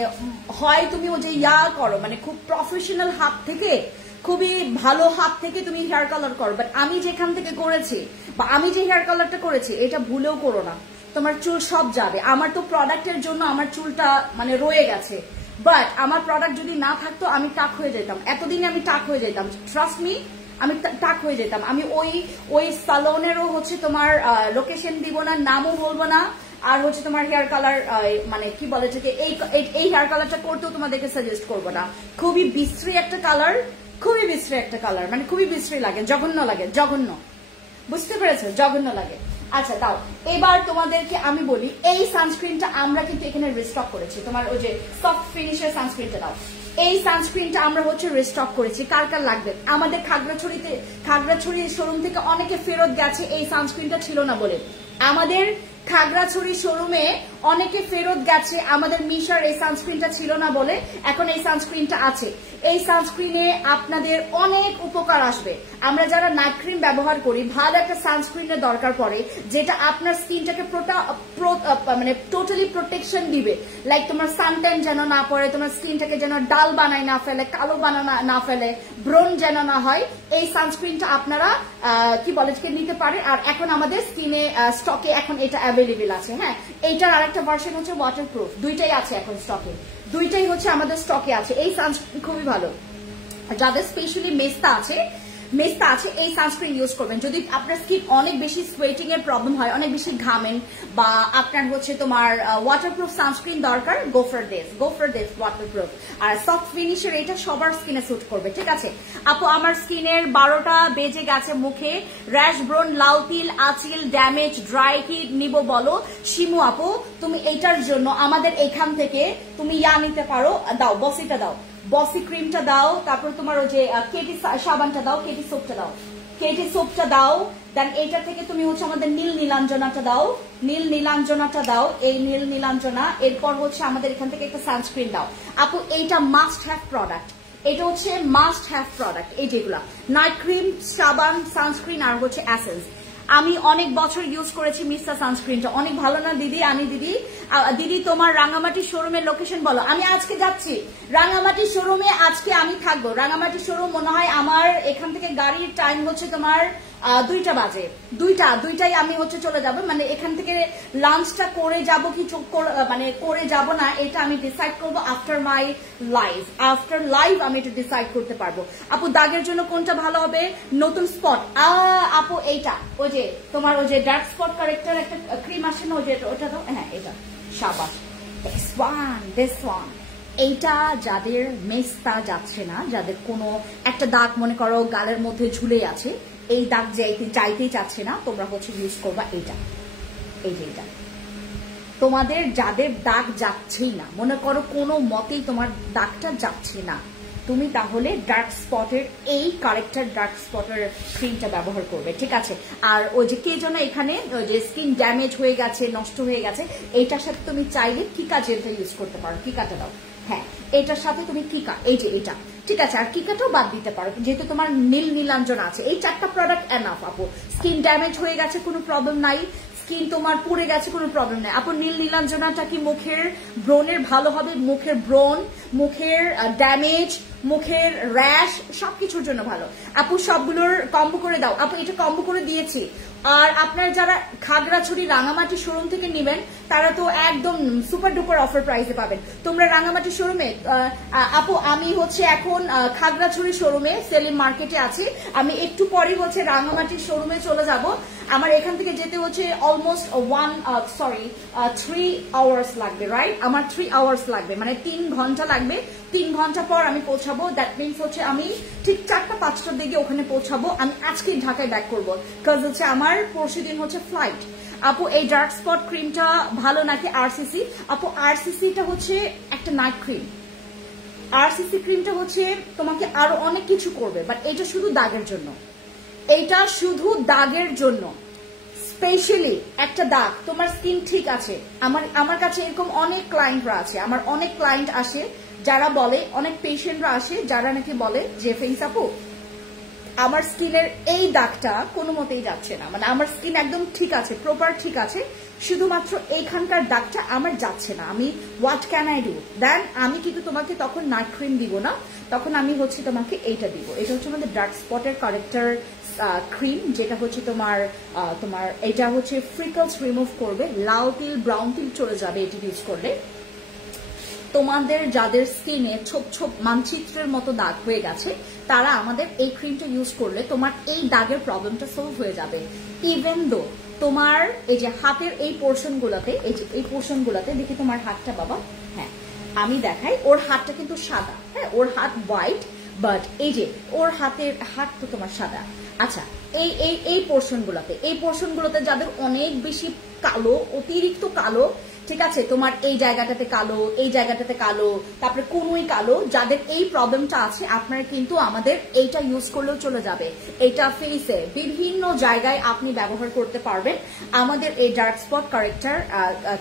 হয় তুমি ও যে করো মানে খুব প্রফেশনাল হাত থেকে, খুবই ভালো হাত থেকে তুমি হেয়ার কালার করো, বাট আমি যেখান থেকে করেছি বা আমি যে হেয়ার কালারটা করেছি এটা ভুলেও করো না, তোমার চুল সব যাবে। আমার তো প্রোডাক্টের জন্য আমার চুলটা মানে রয়ে গেছে, বাট আমার প্রোডাক্ট যদি না থাকতো আমি টাক হয়ে যেতাম, এতদিনে আমি টাক হয়ে যেতাম, ট্রাস্ট মি আমি টাক হয়ে যেতাম। আমি ওই সালনেরও হচ্ছে তোমার লোকেশন দিব না, নামও বলবো না, আর হচ্ছে তোমার হেয়ার কালার মানে কি বলে যে এই হেয়ার কালারটা করতেও তোমাদেরকে সাজেস্ট করবো না। খুবই বিশ্রী একটা কালার, খুবই বিশ্রী একটা কালার, মানে খুবই বিশ্রী লাগে, জঘন্য লাগে, জঘন্য, বুঝতে পেরেছো, জঘন্য লাগে। আচ্ছা দাও, এবার তোমাদেরকে আমি বলি এই সানস্ক্রিনটা আমরা কিন্তু এখানে রিস্টক করেছি, তোমার ওই যে সফট ফিনিশের সানস্ক্রিনটা দাও। এই সানস্ক্রিনটা আমরা হচ্ছে রিস্টক করেছি, কার কার লাগবে? আমাদের খাগড়াছড়ি শোরুম থেকে অনেকে ফেরত গেছে এই সানস্ক্রিনটা ছিল না বলে। আমাদের খাগড়াছড়ি শোরুমে অনেকে ফেরত গেছে আমাদের মিশার এই সানস্ক্রিনটা ছিল না বলে, এখন এই সানস্ক্রিনটা আছে। এই সানস্ক্রিনে আপনাদের অনেক উপকার আসবে। আমরা যারা নাইট ক্রিম ব্যবহার করি, ভালো একটা সানস্ক্রিনের দরকার পড়ে যেটা আপনার স্কিনটাকে মানে টোটালি প্রোটেকশন দিবে, লাইক তোমার সানট্যান যেন না পড়ে, তোমার স্কিনটাকে যেন ডাল বানায় না ফেলে, কালো বানানো না ফেলে, ব্রণ যেন না হয়। এই সানস্ক্রিনটা আপনারা কি বলে নিতে পারে। আর এখন আমাদের স্কিনে স্টকে এখন এটা অ্যাভেলেবেল আছে। হ্যাঁ, এইটার আরেকটা ভার্সন হচ্ছে ওয়াটারপ্রুফ, দুইটাই আছে এখন স্টকে, দুইটাই হচ্ছে আমাদের স্টকে আছে। এই সানস্ক্রিন খুবই ভালো, যাদের স্পেশালি মেস্তা আছে এই সানস্ক্রিন ইউজ করবেন। যদি আপনার স্কিন অনেক বেশি সোয়েটিং এর প্রবলেম হয়, অনেক বেশি ঘামেন, বা আপনার হচ্ছে তোমার ওয়াটারপ্রুফ সানস্ক্রিন দরকার, গো ফর দিস ওয়াটারপ্রুফ। আর সফট ফিনিশের এটা সবার স্কিনে স্যুট করবে, ঠিক আছে আপু? আমার স্কিনের 12টা বেজে গেছে, মুখে র্যাশ, ব্রণ, লাল তিল, আঁচিল, ড্যামেজ, ড্রাই, কি নিব বলো? শিমু আপু তুমি এইটার জন্য আমাদের এখান থেকে তুমি নিতে পারো, দাও বসিটা দাও, বসি ক্রিমটা দাও, তারপর তোমার ওই যে কেটি সাবানটা দাও, কেটি সোপটা দাও, কেটে সোপটা দাও, দেন এইটা থেকে তুমি হচ্ছে আমাদের নীল নীলাঞ্জনাটা দাও, নীল নীলাঞ্জনাটা দাও, এই নীল নীলাঞ্জনা। এরপর হচ্ছে আমাদের এখান থেকে একটা সানস্ক্রিন দাও আপু, এইটা মাস্ট হ্যাভ প্রোডাক্ট, এটা হচ্ছে মাস্ট হ্যাভ প্রোডাক্ট। এই যেগুলা নাইট ক্রিম, সাবান, সানস্ক্রিন আর হচ্ছে এসেন্স। আমি অনেক বছর ইউজ করেছি মিস্টার সানস্ক্রিনটা, অনেক ভালো না দিদি? আমি দিদি তোমার রাঙামাটি শোরুমের লোকেশন বলো। আমি আজকে যাচ্ছি রাঙামাটি শোরুমে, আজকে আমি থাকবো রাঙামাটি শোরুম। মনে হয় আমার এখান থেকে গাড়ির টাইম হচ্ছে তোমার 2টা বাজে, 2টায় আমি হচ্ছে চলে যাব। মানে এখান থেকে লাঞ্চটা করে যাব কি মানে করে যাব না, এটা আমি ডিসাইড করবো after my live. After live আমি এটা ডিসাইড করতে পারবো। আপু দাগের জন্য কোনটা ভালো হবে? নতুন স্পট আপু এইটা, ওই যে তোমার ওই যে ডার্ক স্পট কারেক্টার একটা ক্রিম আসে না, ওই যে ওটা তো, হ্যাঁ এটা সাবাস, দিস ওয়ান। এইটা যাদের মেস্তা যাচ্ছে না, যাদের কোনো একটা দাগ মনে করো গালের মধ্যে ঝুলে আছে, এই দাগ যাইতেই চাচ্ছে না, তোমরা হচ্ছে ইউজ করবা এইটা। এই যে এটা তোমাদের যাদের দাগ যাচ্ছেই না, মনে করো কোনো মতেই তোমার দাগটা যাচ্ছে না, তুমি তাহলে ডার্ক স্পটের এই কারেক্টার ডার্ক স্পটের ক্রিমটা ব্যবহার করবে, ঠিক আছে? আর ওই যে কে যেন এখানে ওই যে স্কিন ড্যামেজ হয়ে গেছে, নষ্ট হয়ে গেছে, এইটার সাথে তুমি চাইলে কিকা জেলটা ইউজ করতে পারো, কিকাটা দাও। হ্যাঁ এটার সাথে তুমি কিকা, এই যে এটা, ঠিক আছে? আর কিকাটাও বাদ দিতে পারো, যেহেতু তোমার নীল নীলাঞ্জনা আছে। এই 4টা প্রোডাক্ট এনাফ আপু। স্কিন ড্যামেজ হয়ে গেছে, কোনো প্রবলেম নাই। স্কিন তোমার পুড়ে গেছে, কোনো প্রবলেম নাই আপু। নীল নীলাঞ্জনাটা কি মুখের ব্রণের ভালো হবে, মুখের ব্রণ, মুখের ড্যামেজ, মুখের র্যাশ, সবকিছুর জন্য ভালো আপু। সবগুলোর কম্বো করে দাও আপু, এটা কম্বো করে দিয়েছি। আর আপনারা যারা খাগড়াছড়ি রাঙামাটি শোরুম থেকে নেবেন তারা তো একদম সুপার ডুপার অফার প্রাইসে পাবেন। তোমরা রাঙামাটি শোরুমে আপু, আমি হচ্ছে এখন খাগড়াছড়ি শোরুমে সেলিম মার্কেটে আছি, আমি একটু পরে হচ্ছে রাঙামাটি শোরুমে চলে যাব। আমার এখান থেকে যেতে হচ্ছে অলমোস্ট 3 আওয়ার্স লাগবে, রাইট? আমার 3 আওয়ার্স লাগবে, মানে 3 ঘন্টা লাগবে। 3 ঘন্টা পর আমি পৌঁছাবো। দ্যাট মিনস হচ্ছে আমি ঠিক 4টা-5টার দিকে ওখানে পৌঁছাবো। আমি আজকেই ঢাকায় ব্যাক করবো, কাজ হচ্ছে আমার পরশুদিন হচ্ছে ফ্লাইট। আপু এই ডার্ক স্পট ক্রিমটা ভালো নাকি আরসিসি? আপু আরসিসিটা হচ্ছে একটা নাইট ক্রিম, আরসিসি ক্রিমটা হচ্ছে তোমাকে আরো অনেক কিছু করবে, বাট এটা শুধু দাগের জন্য, এইটা শুধু দাগের জন্য। স্পেশালি একটা দাগ, তোমার স্কিন ঠিক আছে, আমার কাছে এরকম অনেক ক্লায়েন্টরা আছে, আমার অনেক ক্লায়েন্ট আসে যারা বলে, অনেক পেশেন্টরা আসে যারা নাকি বলে যে ফেইস আপু আমার স্কিনের এই দাগটা কোনো মতেই যাচ্ছে না, মানে আমার স্কিন একদম ঠিক আছে, প্রপার ঠিক আছে, শুধুমাত্র এইখানকার দাগটা আমার যাচ্ছে না, আমি হোয়াট ক্যান আই ডু? দেন আমি কিন্তু তোমাকে তখন নাইট ক্রিম দিব না, তখন আমি হচ্ছে তোমাকে এইটা দিব। এটা হচ্ছে আমাদের ডার্ক স্পটের কারেক্টার ক্রিম, যেটা হচ্ছে তোমার এটা হচ্ছে ফ্রিকলস রিমুভ করবে, লাল তিল ব্রাউন তিল চলে যাবে এটি ইউজ করলে। তোমাদের যাদের স্কিনে ছোপ ছোপ মানচিত্রের মতো দাগ হয়ে গেছে তারা আমাদের এই ক্রিমটা ইউজ করলে তোমার এই দাগের প্রবলেমটা সলভ হয়ে যাবে। ইভেন দো তোমার এই যে হাতের এই পোর্শন গুলাতে, এই পোর্শন গুলাতে দেখি তোমার হাতটা বাবা, হ্যাঁ আমি দেখাই, ওর হাতটা কিন্তু সাদা, হ্যাঁ ওর হাত হোয়াইট, বাট এই যে ওর হাত তো তোমার সাদা। আচ্ছা এই পোর্শন গুলোতে যাদের অনেক বেশি কালো, অতিরিক্ত কালো, ঠিক আছে, তোমার এই জায়গাটাতে কালো, এই জায়গাটাতে কালো, তারপরে কোনোই কালো, যাদের এই প্রবলেমটা আছে আপনারা কিন্তু আমাদের এইটা ইউজ করলেও চলে যাবে। এটা ফেসে বিভিন্ন জায়গায় আপনি ব্যবহার করতে পারবেন আমাদের এই ডার্ক স্পট কারেক্টার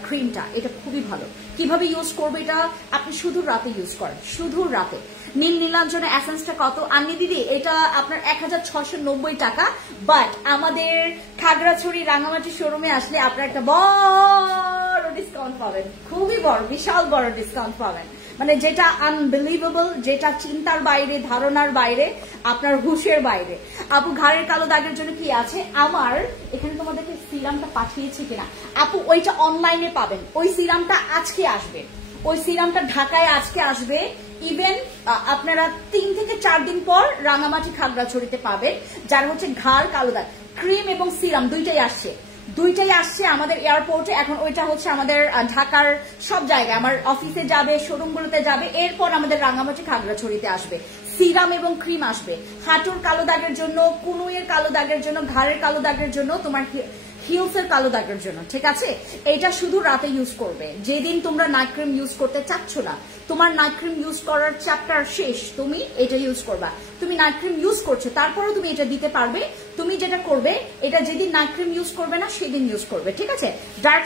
ক্রিমটা। এটা খুবই ভালো। কিভাবে ইউজ করবে এটা? আপনি শুধু রাতে ইউজ করেন, শুধু রাতে। নীল নীলাঞ্জনা এসেন্সটা কত আননি দিদি? এটা আপনার 1690 টাকা, বাট আমাদের খাগড়াছড়ি রাঙামাটি শোরুমে আসলে আপনার একটা বড় ডিসকাউন্ট পাবেন, খুবই বড়, বিশাল বড় ডিসকাউন্ট পাবেন, মানে যেটা আনবিলিভেবল, যেটা চিন্তার বাইরে, ধারণার বাইরে, আপনার হুশের বাইরে। আপু ঘাড়ের কালো দাগের জন্য কি আছে? আমার এখানে তোমাদেরকে সিরামটা পাঠিয়েছি কিনা আপু, ওইটা অনলাইনে পাবেন, ওই সিরামটা আজকে আসবে, ওই সিরামটা ঢাকায় আজকে আসবে। ইভেন আপনারা 3 থেকে 4 দিন পর রাঙামাটি খাগড়াছড়িতে পাবেন, যার হচ্ছে ঘাড় কালো দাগ ক্রিম এবং সিরাম দুইটাই আসছে আমাদের এয়ারপোর্টে। এখন ওইটা হচ্ছে আমাদের ঢাকার সব জায়গায়, আমার অফিসে যাবে, শোরুমগুলোতে যাবে, এরপর আমাদের রাঙামাটি খাগড়াছড়িতে আসবে। সিরাম এবং ক্রিম আসবে হাঁটুর কালো দাগের জন্য, কুনুইয়ের কালো দাগের জন্য, ঘাড়ের কালো দাগের জন্য, তোমার হিলসের কালো দাগের জন্য, ঠিক আছে? এটা শুধু রাতে ইউজ করবে, যেদিন তোমরা নাইট ক্রিম ইউজ করতে চাচ্ছ না, তোমার নাইট ক্রিম ইউজ করার চ্যাপ্টার শেষ, তুমি এটা ইউজ করবা। তুমি নাইট ক্রিম ইউজ করছো, তারপরেও তুমি এটা দিতে পারবে। তুমি যেটা করবে, এটা যেদিন নাইট ক্রিম ইউজ করবে না সেদিন ইউজ করবে, ঠিক আছে? ডার্ক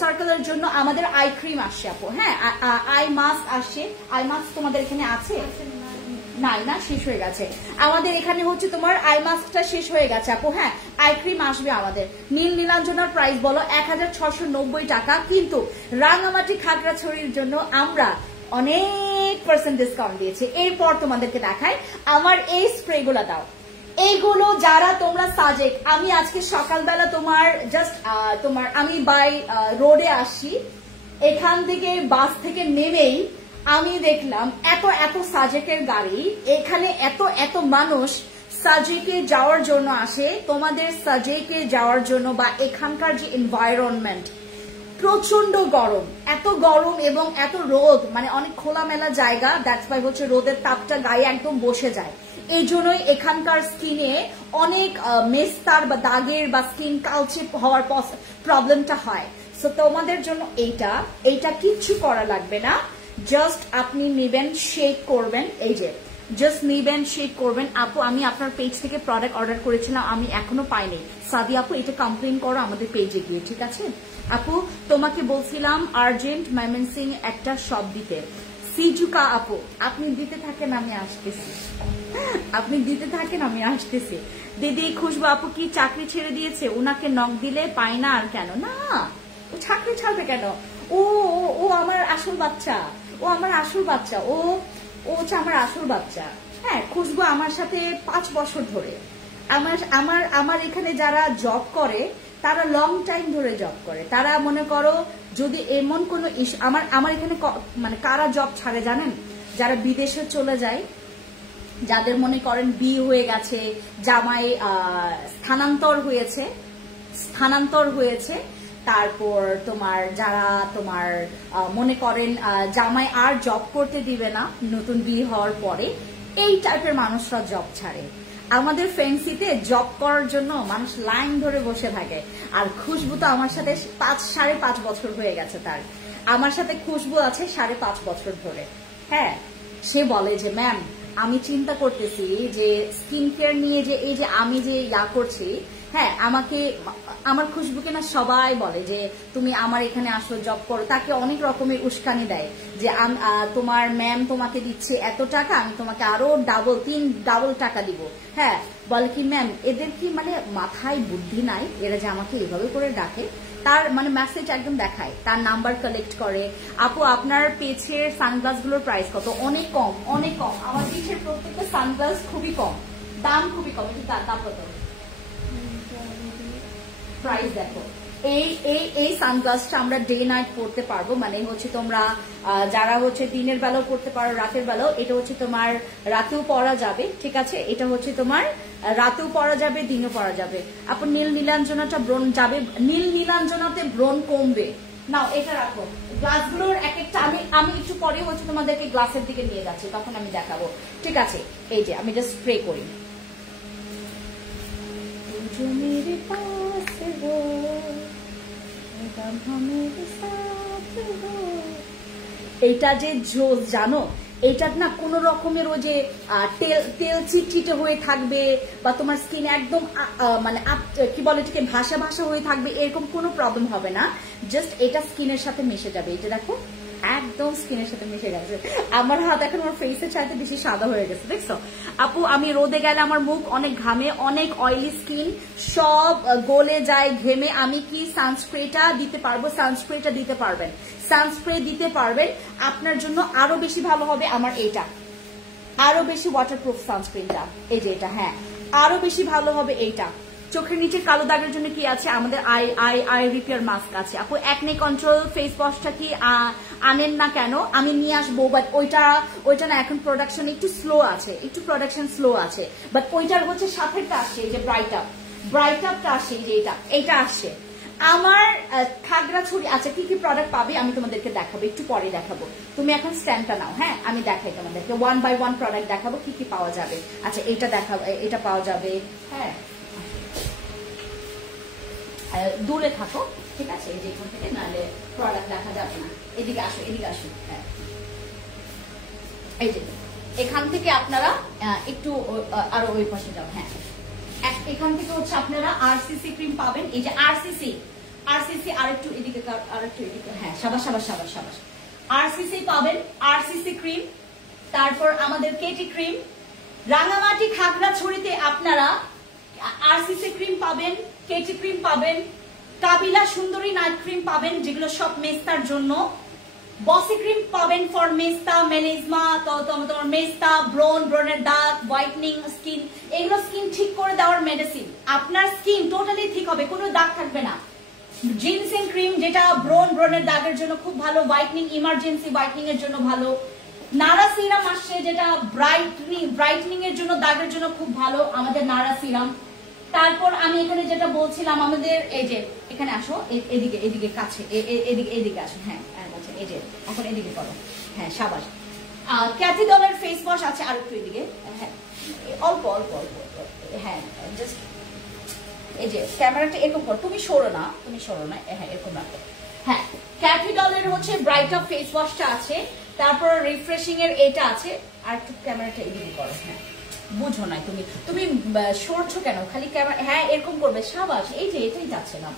সার্কেলের জন্য আমাদের আই ক্রিম আসছে আপু, হ্যাঁ, আই মাস্ক আসছে। আই মাস্ক তোমাদের এখানে আছে? নাই না, শেষ হয়ে গেছে। আমাদের এখানে হচ্ছে তোমার আই মাস্কটা শেষ হয়ে গেছে আপু, হ্যাঁ, আই ক্রিম আসবে আমাদের। নীল নীলাঞ্জনার প্রাইস বলো 1690 টাকা, কিন্তু রাঙামাটি খাগড়াছড়ির জন্য আমরা অনেক % ডিসকাউন্ট দিয়েছি। এরপর তোমাদেরকে দেখাই আমার এই স্প্রে গুলা দাও। এইগুলো যারা তোমরা সাজেক, আমি আজকে সকালবেলা তোমার জাস্ট তোমার আমি বাই রোডে আসি, এখান থেকে বাস থেকে নেমেই আমি দেখলাম এত এত সাজেকের গাড়ি, এখানে এত এত মানুষ সাজেকে যাওয়ার জন্য আসে। তোমাদের সাজেকে যাওয়ার জন্য বা এখানকার যে এনভায়রনমেন্ট, প্রচন্ড গরম, এত গরম এবং এত রোদ, মানে অনেক খোলামেলা জায়গা, দ্যাটস ওয়াই হচ্ছে রোদের তাপটা গায়ে একদম বসে যায়। এই জন্যই এখানকার স্কিনে অনেক মেস্তার বা দাগের বা স্কিন কালচে হওয়ার প্রবলেমটা হয়। সো তোমাদের জন্য এইটা কিচ্ছু করা লাগবে না, জাস্ট আপনি নেবেন, শেক করবেন, এই যে জাস্ট নেবেন, শেক করবেন। আপু আমি আপনার পেজ থেকে প্রোডাক্ট অর্ডার করেছিলাম, আমি এখনো পাইনি। সাদি আপু এটা কমপ্লেন করো আমাদের পেজে গিয়ে, ঠিক আছে? আপু তোমাকে বলছিলাম আর্জেন্ট ময়মনসিং একটা শপ দিতে। সিজুকা আপু আপনি দিতে থাকেন, আমি আসতেছি, আপনি দিতে থাকেন, আমি আসতেছি। দিদি খুশবু আপু কি চাকরি ছেড়ে দিয়েছে? ওনাকে নক দিলে পায় না আর কেন? না, ও চাকরি ছাড়বে কেন? ও ও আমার আসল বাচ্চা, ও আমার আসল বাচ্চা, ও হচ্ছে আমার আসল বাচ্চা। হ্যাঁ, খুশবু আমার সাথে 5 বছর ধরে, আমার এখানে যারা জব করে তারা লং টাইম ধরে জব করে। তারা মনে করো যদি এমন কোনো ইস্যু, আমার এখানে মানে কারা জব ছাড়ে জানেন? যারা বিদেশে চলে যায়, যাদের মনে করেন বিয়ে হয়ে গেছে, জামাই স্থানান্তর হয়েছে, তারপর তোমার যারা তোমার মনে করেন জামাই আর জব করতে দিবে না নতুন বিয়ে হওয়ার পরে, এই টাইপের মানুষরা জব ছাড়ে। আমাদের ফ্যান্সিতে জব করার জন্য মানুষ লাইন ধরে বসে থাকে। আর খুশবু তো আমার সাথে 5.5 বছর হয়ে গেছে তার, আমার সাথে খুশবু আছে 5.5 বছর ধরে। হ্যাঁ, সে বলে যে ম্যাম আমি চিন্তা করতেছি যে স্কিন কেয়ার নিয়ে যে এই যে আমি যে করছি, হ্যাঁ, আমার খুশবুকে না সবাই বলে যে তুমি আমার এখানে আসো, জব করো। তাকে অনেক রকমের উস্কানি দেয় যে তোমার ম্যাম তোমাকে দিচ্ছে এত টাকা, আমি তোমাকে আরো ডাবল টাকা দিব। হ্যাঁ, বলে কি ম্যাম এদের কি মানে মাথায় বুদ্ধি নাই, এরা যে আমাকে এভাবে করে ডাকে। তার মানে মেসেজ একদম দেখায়, তার নাম্বার কালেক্ট করে। আপু আপনার পেজের সানগ্লাস গুলোর প্রাইস কত? অনেক কম, অনেক কম। আমার পেজের প্রত্যেকটা সানগ্লাস খুবই কম, দাম খুবই কম। একটু দাম কত প্রাইস দেখো। এই সানগ্লাসটা আমরা ডে নাইট পরতে পারবো, মানে হচ্ছে তোমরা যারা হচ্ছে দিনের বেলাও পরতে পারো, রাতের বেলাও। এটা হচ্ছে তোমার রাতেও পরা যাবে, ঠিক আছে? এটা হচ্ছে তোমার রাতেও পরা যাবে, দিনও পরা যাবে। আপু নীল নীলাঞ্জনাটা ব্রণ যাবে, নীল নীলাঞ্জনাতে ব্রণ কমবে। নাও এটা রাখো, গ্লাসগুলোর এক একটা আমি একটু পরে হচ্ছে তোমাদেরকে গ্লাসের দিকে নিয়ে যাচ্ছি, তখন আমি দেখাবো, ঠিক আছে? এই যে আমি জাস্ট স্প্রে করি। এইটা যে জোস জানো, এইটার না কোনো রকমের ওই যে তেল চিটচিটে হয়ে থাকবে বা তোমার স্কিন একদম মানে কি বলে এটাকে ভাসা ভাসা হয়ে থাকবে, এরকম কোনো প্রবলেম হবে না। জাস্ট এটা স্কিনের সাথে মিশে যাবে। এটা দেখো একদম স্কিনের সাথে মিশে গেছে। আমার হাত এখন আমার ফেসের চাইতে বেশি সাদা হয়ে গেছে, দেখছো? আপু আমি রোদে গেলে আমার মুখ অনেক ঘামে, অনেক অয়েলি স্কিন, সব গলে যায় ঘেমে। আমি কি সানস্প্রেটা দিতে পারবো? সানস্প্রেটা দিতে পারবেন, সানস্প্রে দিতে পারবেন। আপনার জন্য আরো বেশি ভালো হবে আমার এটা, আরো বেশি ওয়াটারপ্রুফ সানস্ক্রিনটা, এই যে এটা, হ্যাঁ আরো বেশি ভালো হবে এইটা। চোখের নিচে কালো দাগের জন্য কি আছে? আমাদের আই রিপেয়ার মাস্ক আছে। আপু একনে কন্ট্রোল ফেস ওয়াশটা কি আনেন না কেন? আমি নিয়ে আসবো, বাট ওইটা না এখন প্রোডাকশন একটু স্লো আছে, একটু প্রোডাকশন স্লো আছে। বাট ওইটার হচ্ছে সাথেটা আসছে, এই যে ব্রাইট আপটা আসছে, এই যে এইটা আসছে। আমার খাগড়াছড়ি আচ্ছা কি কি প্রোডাক্ট পাবে আমি তোমাদেরকে দেখাবো, একটু পরে দেখাবো। তুমি এখন স্ট্যান্ডটা নাও, হ্যাঁ আমি দেখাই তোমাদেরকে 1 by 1 প্রোডাক্ট দেখাবো কি কি পাওয়া যাবে। আচ্ছা এটা দেখাবো, এটা পাওয়া যাবে, হ্যাঁ দূরে থাকো, ঠিক আছে? এই যে এখান থেকে, নাহলে প্রোডাক্ট দেখা যাবে না। এদিকে আসো, এদিকে আসো। হ্যাঁ, এই যে এখান থেকে আপনারা একটু আরো ওই পাশে যাও। হ্যাঁ, এখান থেকে হচ্ছে আপনারা আরসিসি ক্রিম পাবেন। এই যে আরসিসি আরেকটু এদিকে, আরেকটু এদিকে। হ্যাঁ, সাবাস সাবাস সাবাস সাবাস। আরসিসি পাবেন, আরসিসি ক্রিম। তারপর আমাদের কেটি ক্রিম। রাঙামাটি খাগড়াছড়িতে আপনারা আরসিসি ক্রিম পাবেন, কেটি ক্রিম পাবেন, কাবিলা সুন্দরী নাইট ক্রিম পাবেন, যেগুলো সব মেস্তার জন্য। বসি ক্রিম পাবেন ফর মেস্তা, মেলিজমা, তোমার মেস্তা, ব্রনের দাগ, হোয়াইটনিং স্কিন, এগুলো স্কিন ঠিক করে দেওয়ার মেডিসিন। আপনার স্কিন টোটালি ঠিক হবে, কোনো দাগ থাকবে না। জিনসিং ক্রিম, যেটা ব্রনের দাগের জন্য খুব ভালো, হোয়াইটনিং, ইমার্জেন্সি হোয়াইটনিং এর জন্য ভালো। নারা সিরাম আসছে, যেটা ব্রাইটনিং এর জন্য, দাগের জন্য খুব ভালো, আমাদের নারা সিরাম। তারপর আমি এখানে যেটা বলছিলাম, আমাদের এই যে এখানে আসো, এদিকে এদিকে কাছে, এদিকে আসো। হ্যাঁ, এই যে এখন এদিকে করো। হ্যাঁ, সাবাস। ক্যাথিডলের ফেস ওয়াশ আছে, আর একটু এদিকে। হ্যাঁ, অল্প অল্প অল্প। হ্যাঁ, জাস্ট এই যে ক্যামেরাটা এরকম করো, তুমি সরো না। হ্যাঁ, এরকম রাখো। হ্যাঁ, ক্যাথিডলের হচ্ছে ব্রাইট আপ ফেস ওয়াশটা আছে। তারপর রিফ্রেশিং এর এটা আছে। আর একটু ক্যামেরাটা এদিকে করো। হ্যাঁ, বুঝো না তুমি সরছো কেন? খালি ক্যামেরা, হ্যাঁ এরকম করবে। সাবাস, এই যে এটাই যাচ্ছে না।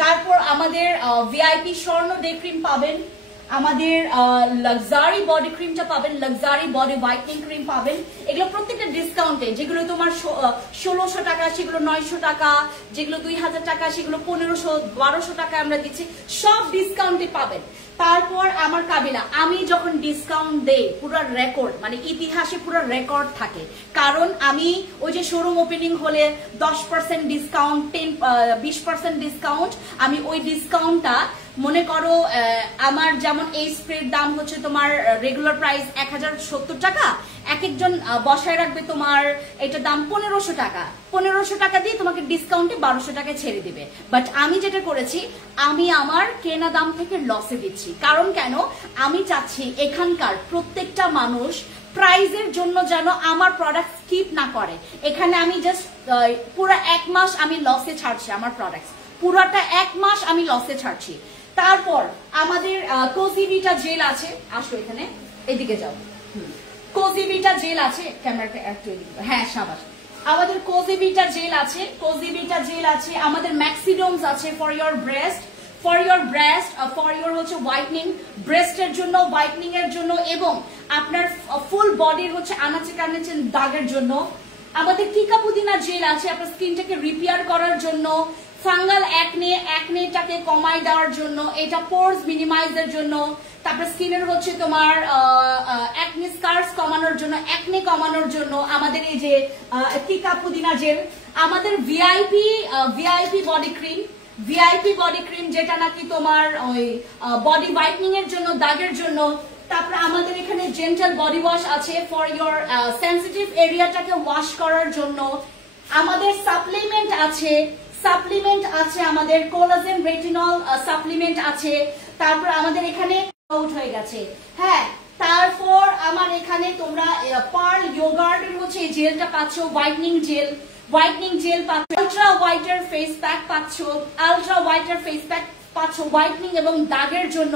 তারপর আমাদের ভিআইপি স্বর্ণ ডে ক্রিম পাবেন, আমাদের লাক্সারি বডি ক্রিমটা পাবেন, লাক্সারি বডি হোয়াইটনিং ক্রিম পাবেন। এগুলো প্রত্যেকটা ডিসকাউন্টে, যেগুলো তোমার 1600 টাকা সেগুলো 900 টাকা, যেগুলো 2000 টাকা সেগুলো 1500-1200 টাকা আমরা দিচ্ছি, সব ডিসকাউন্টে পাবেন। তারপর আমার কাবিলা, আমি যখন ডিসকাউন্ট দেই পুরো রেকর্ড, মানে ইতিহাসে পুরো রেকর্ড থাকে। কারণ আমি ওই যে শোরুম ওপেনিং হলে 10% ডিসকাউন্ট, 20% ডিসকাউন্ট, আমি ওই ডিসকাউন্টটা মনে করো, আমার যেমন এই স্প্রের দাম হচ্ছে তোমার রেগুলার প্রাইস 1070 টাকা, এক একজন বসায় রাখবে তোমার এটার দাম 1500 টাকা। 1500 টাকা দিয়ে তোমাকে ডিসকাউন্টে 1200 টাকা ছেড়ে দিবে। বাট আমি যেটা করেছি, আমি আমার কেনা দাম থেকে লসে দিচ্ছি। কারণ কেন? আমি চাচ্ছি এখানকার প্রত্যেকটা মানুষ প্রাইজের জন্য যেন আমার প্রোডাক্ট স্কিপ না করে। এখানে আমি জাস্ট পুরো 1 মাস আমি লসে ছাড়ছি আমার প্রোডাক্ট, পুরোটা 1 মাস আমি লসে ছাড়ছি। তারপর আমাদের কোজিভিটা জেল আছে, আসো এখানে এদিকে যাও। কোজিভিটা জেল আছে, ক্যামেরাটা একটু এদিকে। হ্যাঁ, সাবাস। আমাদের কোজিভিটা জেল আছে, আমাদের ম্যাক্সিডোমস আছে for your breast, for your হচ্ছে হোয়াইটনিং, ব্রেস্টের জন্য, হোয়াইটনিং এর জন্য, এবং আপনার ফুল বডির হচ্ছে আনাচে কানাচে দাগের জন্য। আমাদের টিকা পুদিনা জেল আছে আপনার স্কিনটাকে রিপেয়ার করার জন্য, ফাঙ্গাল একনেটাকে কমাই দেওয়ার জন্য, এটা পোরস মিনিমাইজের জন্য। তারপর স্কিনের হচ্ছে তোমার একনে স্কার্স কমানোর জন্য, একনে কমানোর জন্য আমাদের এই যে টিকা পুদিনা জেল। আমাদের ভিআইপি বডি ক্রিম, যেটা নাকি তোমার ওই বডি হোয়াইটনিং এর জন্য, দাগের জন্য। তারপর আমাদের এখানে জেন্টাল বডি ওয়াশ আছে ফর ইয়োর সেন্সিটিভ এরিয়াটাকে ওয়াশ করার জন্য। আমাদের সাপ্লিমেন্ট আছে, আমাদের কোলাজেন রেটিনল সাপ্লিমেন্ট আছে। তারপর আমাদের এখানে আউট হয়ে গেছে। হ্যাঁ, তারপর আমার এখানে তোমরা পার্ল ইয়োগার্টের হচ্ছে এই জেলটা পাচ্ছ, হোয়াইটনিং জেল পাচ্ছ, আলট্রা হোয়াইটার ফেস প্যাক পাচ্ছ, হোয়াইটনিং এবং দাগের জন্য।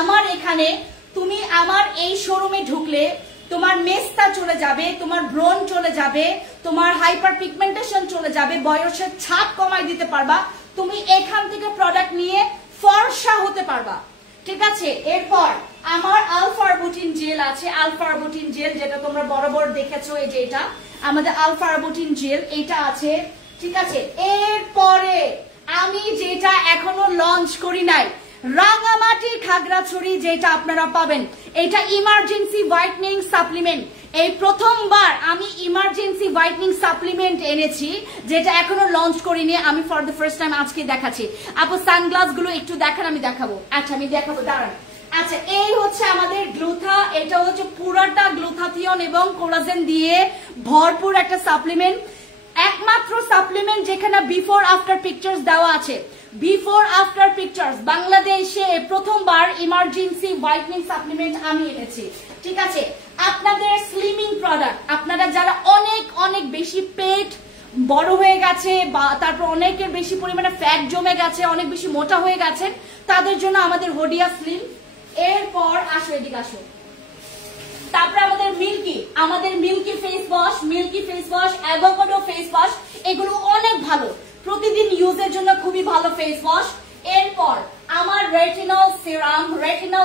আমার এখানে তুমি আমার এই শোরুমে ঢুকলে তোমার মেস্তা চলে যাবে, তোমার ব্রণ চলে যাবে, তোমার হাইপার পিগমেন্টেশন চলে যাবে, বয়সের ছাপ কমাই দিতে পারবা। তুমি এখান থেকে প্রোডাক্ট নিয়ে ফর্সা হতে পারবা, ঠিক আছে? এরপর আমার আলফারবুটিন জেল আছে, যেটা তোমরা বরাবর দেখেছো, এই যে এটা আমাদের আলফারবুটিন জেল, এটা আছে, ঠিক আছে? এরপরে আমি যেটা এখনো লঞ্চ করি নাই, রাঙামাটি খাগড়াছড়ি যেটা আপনারা পাবেন, এটা ইমার্জেন্সি হোয়াইটনিং সাপ্লিমেন্ট। এই প্রথমবার আমি ইমার্জেন্সি হোয়াইটনিং সাপ্লিমেন্ট এনেছি, যেটা এখনো লঞ্চ করিনি, আমি ফর দ্য ফার্স্ট টাইম আজকে দেখাচ্ছি। আপু সানগ্লাস গুলো একটু দেখান, আমি দেখাবো। আচ্ছা, আমি দেখাবো, দাঁড়ান। আচ্ছা, এই হচ্ছে আমাদের গ্লুথা, এটা হচ্ছে পুরাটা গ্লুথাথিয়ন এবং কোলাজেন দিয়ে ভরপুর একটা সাপ্লিমেন্ট, একমাত্র সাপ্লিমেন্ট যেখানে বিফোর আফটার পিকচার্স দেওয়া আছে। বিফোর আফটার পিকচার্স বাংলাদেশে প্রথমবার ইমার্জেন্সি হোয়াইটনিং সাপ্লিমেন্ট আমি এনেছি, ঠিক আছে? আপনাদের স্লিমিং প্রোডাক্ট, আপনারা যারা অনেক অনেক বেশি পেট বড় হয়ে গেছে বা তারপর অনেকের বেশি পরিমাণে ফ্যাট জমে গেছে, অনেক বেশি মোটা হয়ে গেছেন, তাদের জন্য আমাদের হোডিয়া স্লিম। এরপর আসো এদিকে আসো, তারপরে আমাদের milky face wash, avocado face wash, এগুলো অনেক ভালো, প্রতিদিন ইউজের জন্য খুবই ভালো ফেস ওয়াশ। এরপর আমার retinol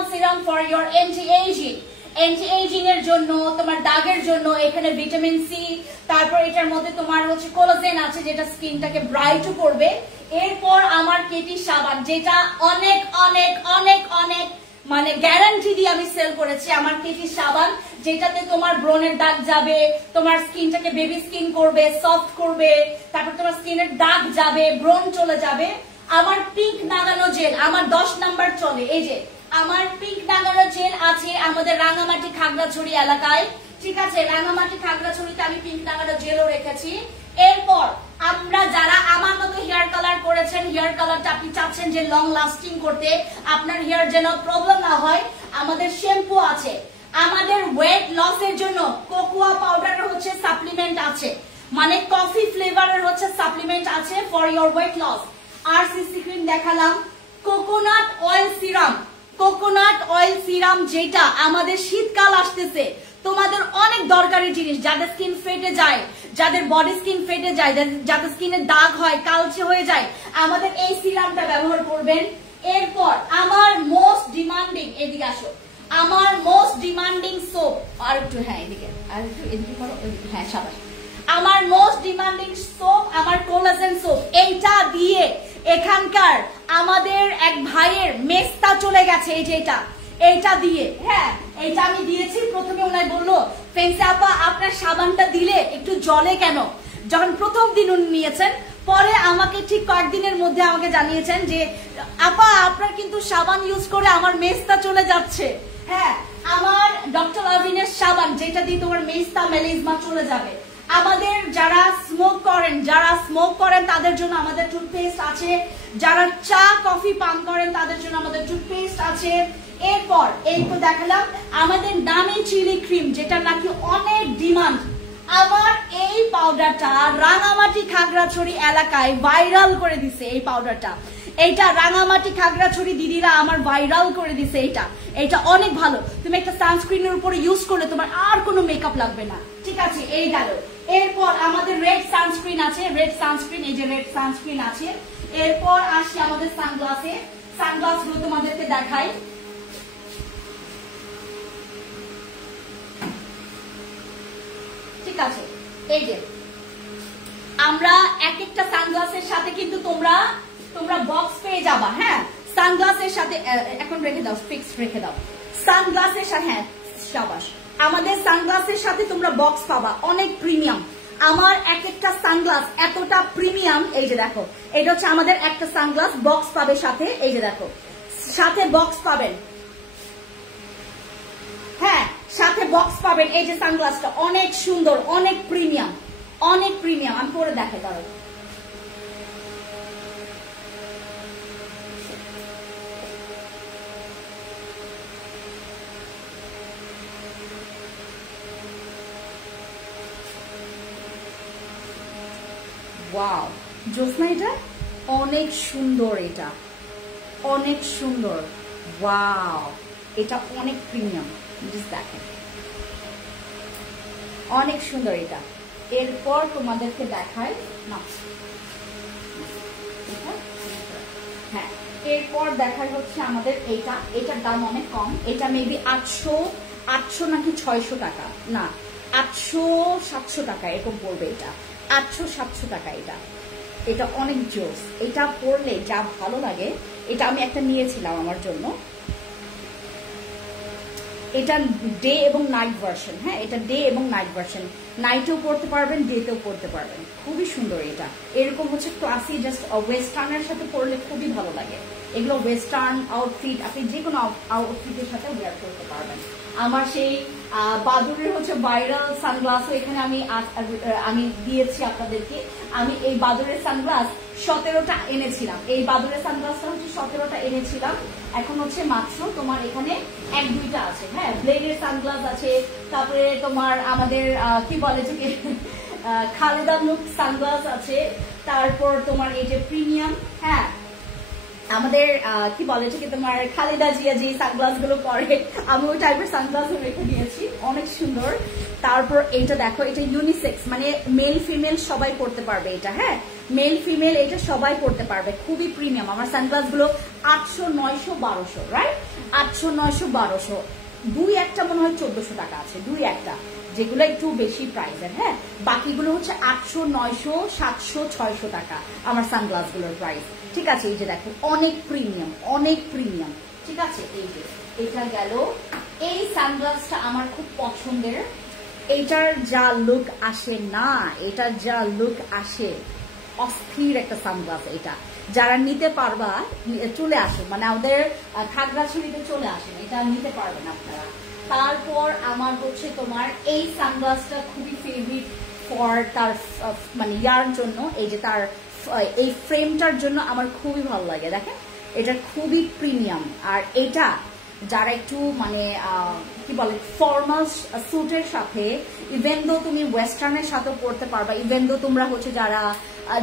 serum for your anti ageing এর জন্য, তোমার দাগের জন্য, এখানে ভিটামিন সি, তারপর এটার মধ্যে তোমার হচ্ছে কোলাজেন আছে যেটা স্কিনটাকে ব্রাইট করবে। এরপর আমার কেটি সাবান, যেটা অনেক অনেক অনেক অনেক মানে গ্যারান্টি দিয়ে আমি সেল করেছি, আমার কেটি সাবান, যেটাতে তোমার ব্রণের দাগ যাবে, তোমার স্কিনটাকে বেবি স্কিন করবে, সফট করবে, তারপর তোমার স্কিনের দাগ যাবে, ব্রণ চলে যাবে। আমার পিঙ্ক নাগানো জেল, আমার 10 নাম্বার চলে, এই যে আমার পিঙ্ক নাগানো জেল আছে আমাদের রাঙামাটি খাগড়াছড়ি এলাকায়, ঠিক আছে, রাঙামাটি খাগড়াছড়িতে আমি পিঙ্ক নাগানো জেলও রেখেছি। এরপর আমরা যারা আমার মতো হেয়ার কালার করেছেন, হেয়ার কালারটা আপনি চাচ্ছেন যে লং লাস্টিং করতে, আপনার হেয়ার যেন প্রবলেম না হয়, আমাদের শ্যাম্পু আছে। আমাদের ওয়েট লসের জন্য কোকোয়া পাউডারের হচ্ছে সাপ্লিমেন্ট আছে, মানে কফি ফ্লেভারের হচ্ছে সাপ্লিমেন্ট আছে ফর ইয়োর ওয়েট লস। আর সিসি ক্রিম দেখালাম, কোকোনাট অয়েল সিরাম যেটা আমাদের শীতকাল আসতেছে, তোমাদের অনেক দরকারি জিনিস, যাদের স্কিন ফেটে যায়, যাদের বডি স্কিন ফেটে যায়, যাদের স্কিনে দাগ হয়, কালচে হয়ে যায়, আমাদের এই সিরামটা ব্যবহার করবেন। এরপর আমার মোস্ট ডিমান্ডিং, এদিকে আসো, আমার মোস্ট ডিমান্ডিং সোপ, আর একটু হ্যাঁ এদিকে, আর একটু এদিকে করো, হ্যাঁ সাবাস, আমার মোস্ট ডিমান্ডিং সোপ, আমার কোলাজেন সোপ, এইটা দিয়ে এখানকার আমাদের এক ভাইয়ের মেস্তা চলে গেছে, এই যে এইটা দিয়ে, হ্যাঁ এইটা আমি দিয়েছি। প্রথমে ওনাই বললো ফেন্সি আপা আপনার সাবানটা দিলে একটু জলে কেন, যখন প্রথম দিন উনি নিয়েছেন, পরে আমাকে ঠিক কয়েকদিনের মধ্যে আমাকে জানিয়েছেন যে আপা আপনার কিন্তু সাবান ইউজ করে আমার মেস্তা চলে যাচ্ছে। হ্যাঁ, আমার ডক্টর আভিনের সাবান, যেটা দিয়ে তোমার মেস্তা মেলিজমা চলে যাবে। আমাদের যারা স্মোক করেন তাদের জন্য আমাদের টুথপেস্ট আছে, যারা চা কফি পান করেন তাদের জন্য আমাদের টুথপেস্ট আছে। এরপর এই তো দেখালাম আমাদের নামি চিলি ক্রিম, যেটা নাকি অনেক ডিমান্ড। আমার এই পাউডারটা রাঙামাটি খাগড়াছড়ি এলাকায় ভাইরাল করে দিছে, এই পাউডারটা, এইটা রাঙামাটি খাগড়াছড়ি দিদিরা আমার ভাইরাল করে দিছে। এইটা অনেক ভালো, তুমি একটা সানস্ক্রিনের উপরে ইউজ করলে তোমার আর কোনো মেকআপ লাগবে না, ঠিক আছে, এই গেল। এরপর আমাদের রেড সানস্ক্রিন আছে, এই যে রেড সানস্ক্রিন আছে। এরপর আসি আমাদের সানগ্লাসগুলো তোমাদেরকে দেখাই। ঠিক আছে, এই যে আমরা এক একটা সানগ্লাসের সাথে কিন্তু তোমরা বক্স পেয়ে যাবা। হ্যাঁ, সানগ্লাসের সাথে এখন রেখে দাও, ফিক্স রেখে দাও সানগ্লাসের সাথে। হ্যাঁ শাবাশ, আমাদের সানগ্লাসের সাথে তোমরা বক্স পাবা, অনেক প্রিমিয়াম। আমার এক একটা সানগ্লাস এতটা প্রিমিয়াম, এই যে দেখো, এটা হচ্ছে আমাদের একটা সানগ্লাস, বক্স পাবে সাথে, এই যে দেখো সাথে বক্স পাবেন। হ্যাঁ, সাথে বক্স পাবেন। এই যে সানগ্লাসটা অনেক সুন্দর, অনেক প্রিমিয়াম। আমি পরে দেখে দাঁড়ো, ওয়াও জোসনা, এটা অনেক সুন্দর, ওয়াও এটা অনেক প্রিমিয়াম, দেখেন অনেক সুন্দর এটা। এরপর তোমাদেরকে দেখায় না, হ্যাঁ এরপর দেখায় হচ্ছে আমাদের এটার দাম অনেক কম, এটা মেবি 800 নাকি 600 টাকা, না 800-700 টাকা এরকম পড়বে, এটা 800-700 টাকা। এটা অনেক জোস, এটা পরলে যা ভালো লাগে। এটা আমি একটা নিয়েছিলাম আমার জন্য, এটা ডে এবং নাইট ভার্সন। হ্যাঁ, এটা ডে এবং নাইট ভার্সন, নাইটেও পড়তে পারবেন, ডেতেও পড়তে পারবেন, খুবই সুন্দর। এটা এরকম হচ্ছে ক্লাসি, জাস্ট ওয়েস্টার্নের সাথে পরলে খুবই ভালো লাগে। এগুলো ওয়েস্টার্ন আউটফিট, আপনি যে কোনো আউটফিটের সাথে ওয়্যার করতে পারবেন। আমার সেই বাদুরের হচ্ছে ভাইরাল সানগ্লাসও এখানে আমি দিয়েছি আপনাদেরকে। আমি এই বাদুরের সানগ্লাস 17টা এনেছিলাম, এই বাদুরের সানগ্লাসটা হচ্ছে 17টা এনেছিলাম, এখন হচ্ছে মাত্র তোমার এখানে 1-2টা আছে। হ্যাঁ, ব্লেডের সানগ্লাস আছে, তারপরে তোমার আমাদের কি বলে যে খালেদা লুক সানগ্লাস আছে, তারপর তোমার এই যে প্রিমিয়াম, হ্যাঁ আমাদের কি বলে এটাকে তোমার খালেদা জিয়া যে সানগ্লাস গুলো পরে, আমি ওই টাইপের সানগ্লাস রেখে দিয়েছি, অনেক সুন্দর। তারপর এইটা দেখো, এটা ইউনিসেক্স, মানে মেল ফিমেল সবাই পড়তে পারবে এটা, হ্যাঁ মেল ফিমেল এটা সবাই পড়তে পারবে, খুবই প্রিমিয়াম। আমার সানগ্লাস গুলো 800, 900, 1200, রাইট? 800, 900, 1200, দুই একটা মনে হয় 1400 টাকা আছে, দুই একটা যেগুলো একটু বেশি প্রাইসের, হ্যাঁ বাকিগুলো হচ্ছে 800, 900, 700, 600 টাকা আমার সানগ্লাস গুলোর প্রাইস। ঠিক আছে, এই যে দেখো অনেক প্রিমিয়াম, অনেক প্রিমিয়াম। ঠিক আছে, এই যে এটা গেল। এই সানগ্লাসটা আমার খুব পছন্দের, এটার যা লুক আসে না, এটার যা লুক আসে, অস্থির একটা সানগ্লাস। এটা যারা নিতে পারবা চলে আসুন, মানে আমাদের খাগড়াছড়িতে চলে আসেন, এটা নিতে পারবেন আপনারা। তারপর আমার হচ্ছে তোমার এই সানগ্লাসটা খুবই ফেভারিট ফর তার মানে ইয়ার জন্য, এই যে তার এই ফ্রেমটার জন্য আমার খুবই ভালো লাগে। দেখেন এটা খুবই প্রিমিয়াম। আর এটা যারা একটু মানে কি বলে ফর্মাল স্যুটের সাথে, ইভেন দো তুমি ওয়েস্টার্নের সাথে পরতে পারবা, ইভেন দো তোমরা হচ্ছে যারা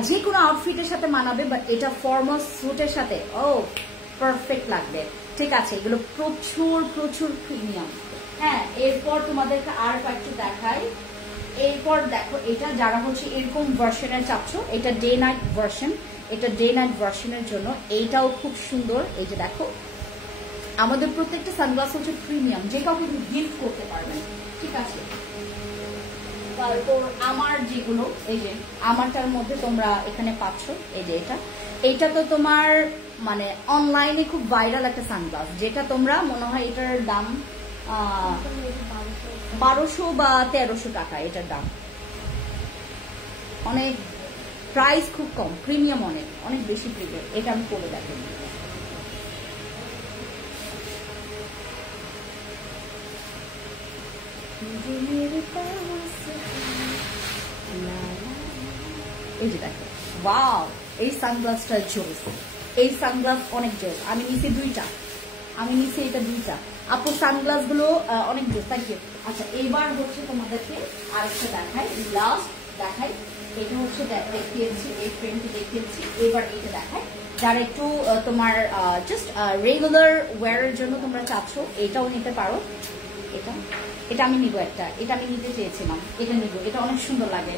যে কোনো আউটফিটের সাথে মানাবে, বাট এটা ফর্মাল স্যুটের সাথে ও পারফেক্ট লাগবে। ঠিক আছে, এগুলো প্রচুর প্রচুর প্রিমিয়াম। হ্যাঁ, এরপর তোমাদেরকে আর একটু দেখাই। এরপর দেখো, এটা যারা হচ্ছে এরকম ভার্সনের চাচ্ছ, এটা ডে নাইট ভার্সন, এটা ডে নাইট ভার্সনের জন্য এইটাও খুব সুন্দর। এই যে দেখো, আমাদের প্রত্যেকটা সানগ্লাস হচ্ছে প্রিমিয়াম, যে কাউকে গিফট করতে পারবেন। ঠিক আছে, তারপর আমার যেগুলো, এই যে আমারটার মধ্যে তোমরা এখানে পাচ্ছ, এই যে এটা তো তোমার মানে অনলাইনে খুব ভাইরাল একটা সানগ্লাস, যেটা তোমরা মনে হয় এটার দাম 1200 বা 1300 টাকা এটার দাম, অনেক প্রাইস খুব কম, প্রিমিয়াম অনেক অনেক বেশি প্রিমিয়াম। এটা আমি পরে দেখেন, এই যে দেখো, ওয়াও এই সানগ্লাসটা জোস, এই সানগ্লাস অনেক জোস। আমি নিচে দুইটা, আমি নিচে এটা দুইটা। আপু সানগ্লাস গুলো অনেক জোস, থ্যাংক ইউ। আচ্ছা, এবার হচ্ছে তোমাদেরকে আরেকটা দেখাই, লাস্ট দেখাই। এটা হচ্ছে দেখিয়েছি, এই ফ্রেমটি দেখিয়েছি, এবার এটা দেখাই। যারা একটু তোমার জাস্ট রেগুলার ওয়্যারের জন্য তোমরা চাচ্ছ, এটাও নিতে পারো। এটা এটা আমি নিব একটা, এটা আমি নিতে চেয়েছিলাম, এটা নিব, এটা অনেক সুন্দর লাগে।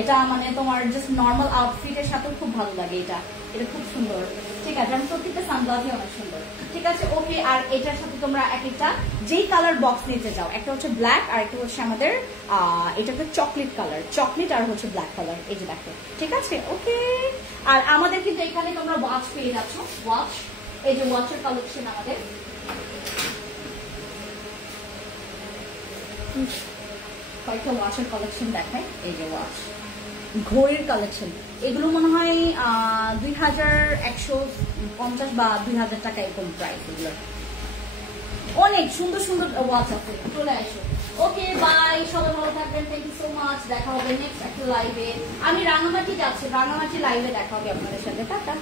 এটা মানে তোমার জাস্ট নর্মাল আউটফিটের সাথেও খুব ভালো লাগে, এটা এটা খুব সুন্দর। ঠিক আছে, আমি প্রত্যেকটা সানগ্লাসই অনেক সুন্দর। ঠিক আছে, ওকে। আর এটার সাথে তোমরা এক একটা যেই কালার বক্স নিতে যাও, একটা হচ্ছে ব্ল্যাক, আর একটা হচ্ছে আমাদের এটা একটা চকলেট কালার, চকলেট আর হচ্ছে ব্ল্যাক কালার, এই যে দেখো। ঠিক আছে, ওকে। আর আমাদের কিন্তু এখানে তোমরা ওয়াচ পেয়ে যাচ্ছ, ওয়াচ, এই যে ওয়াচের কালেকশন আমাদের, কয়েকটা ওয়াচের কালেকশন দেখায়। এই যে ওয়াচ, ঘড়ির কালেকশন, এগুলো মনে হয় 2150 বা 2000 টাকা এরকম প্রাইস। এগুলো অনেক সুন্দর সুন্দর ওয়াচ আছে, চলে আসো। ওকে, বাই, সবাই ভালো থাকবেন, থ্যাংক ইউ সো মাচ। দেখা হবে নেক্সট একটা লাইভে। আমি রাঙামাটি যাচ্ছি, রাঙামাটি লাইভে দেখা হবে আপনাদের সাথে, টাটা।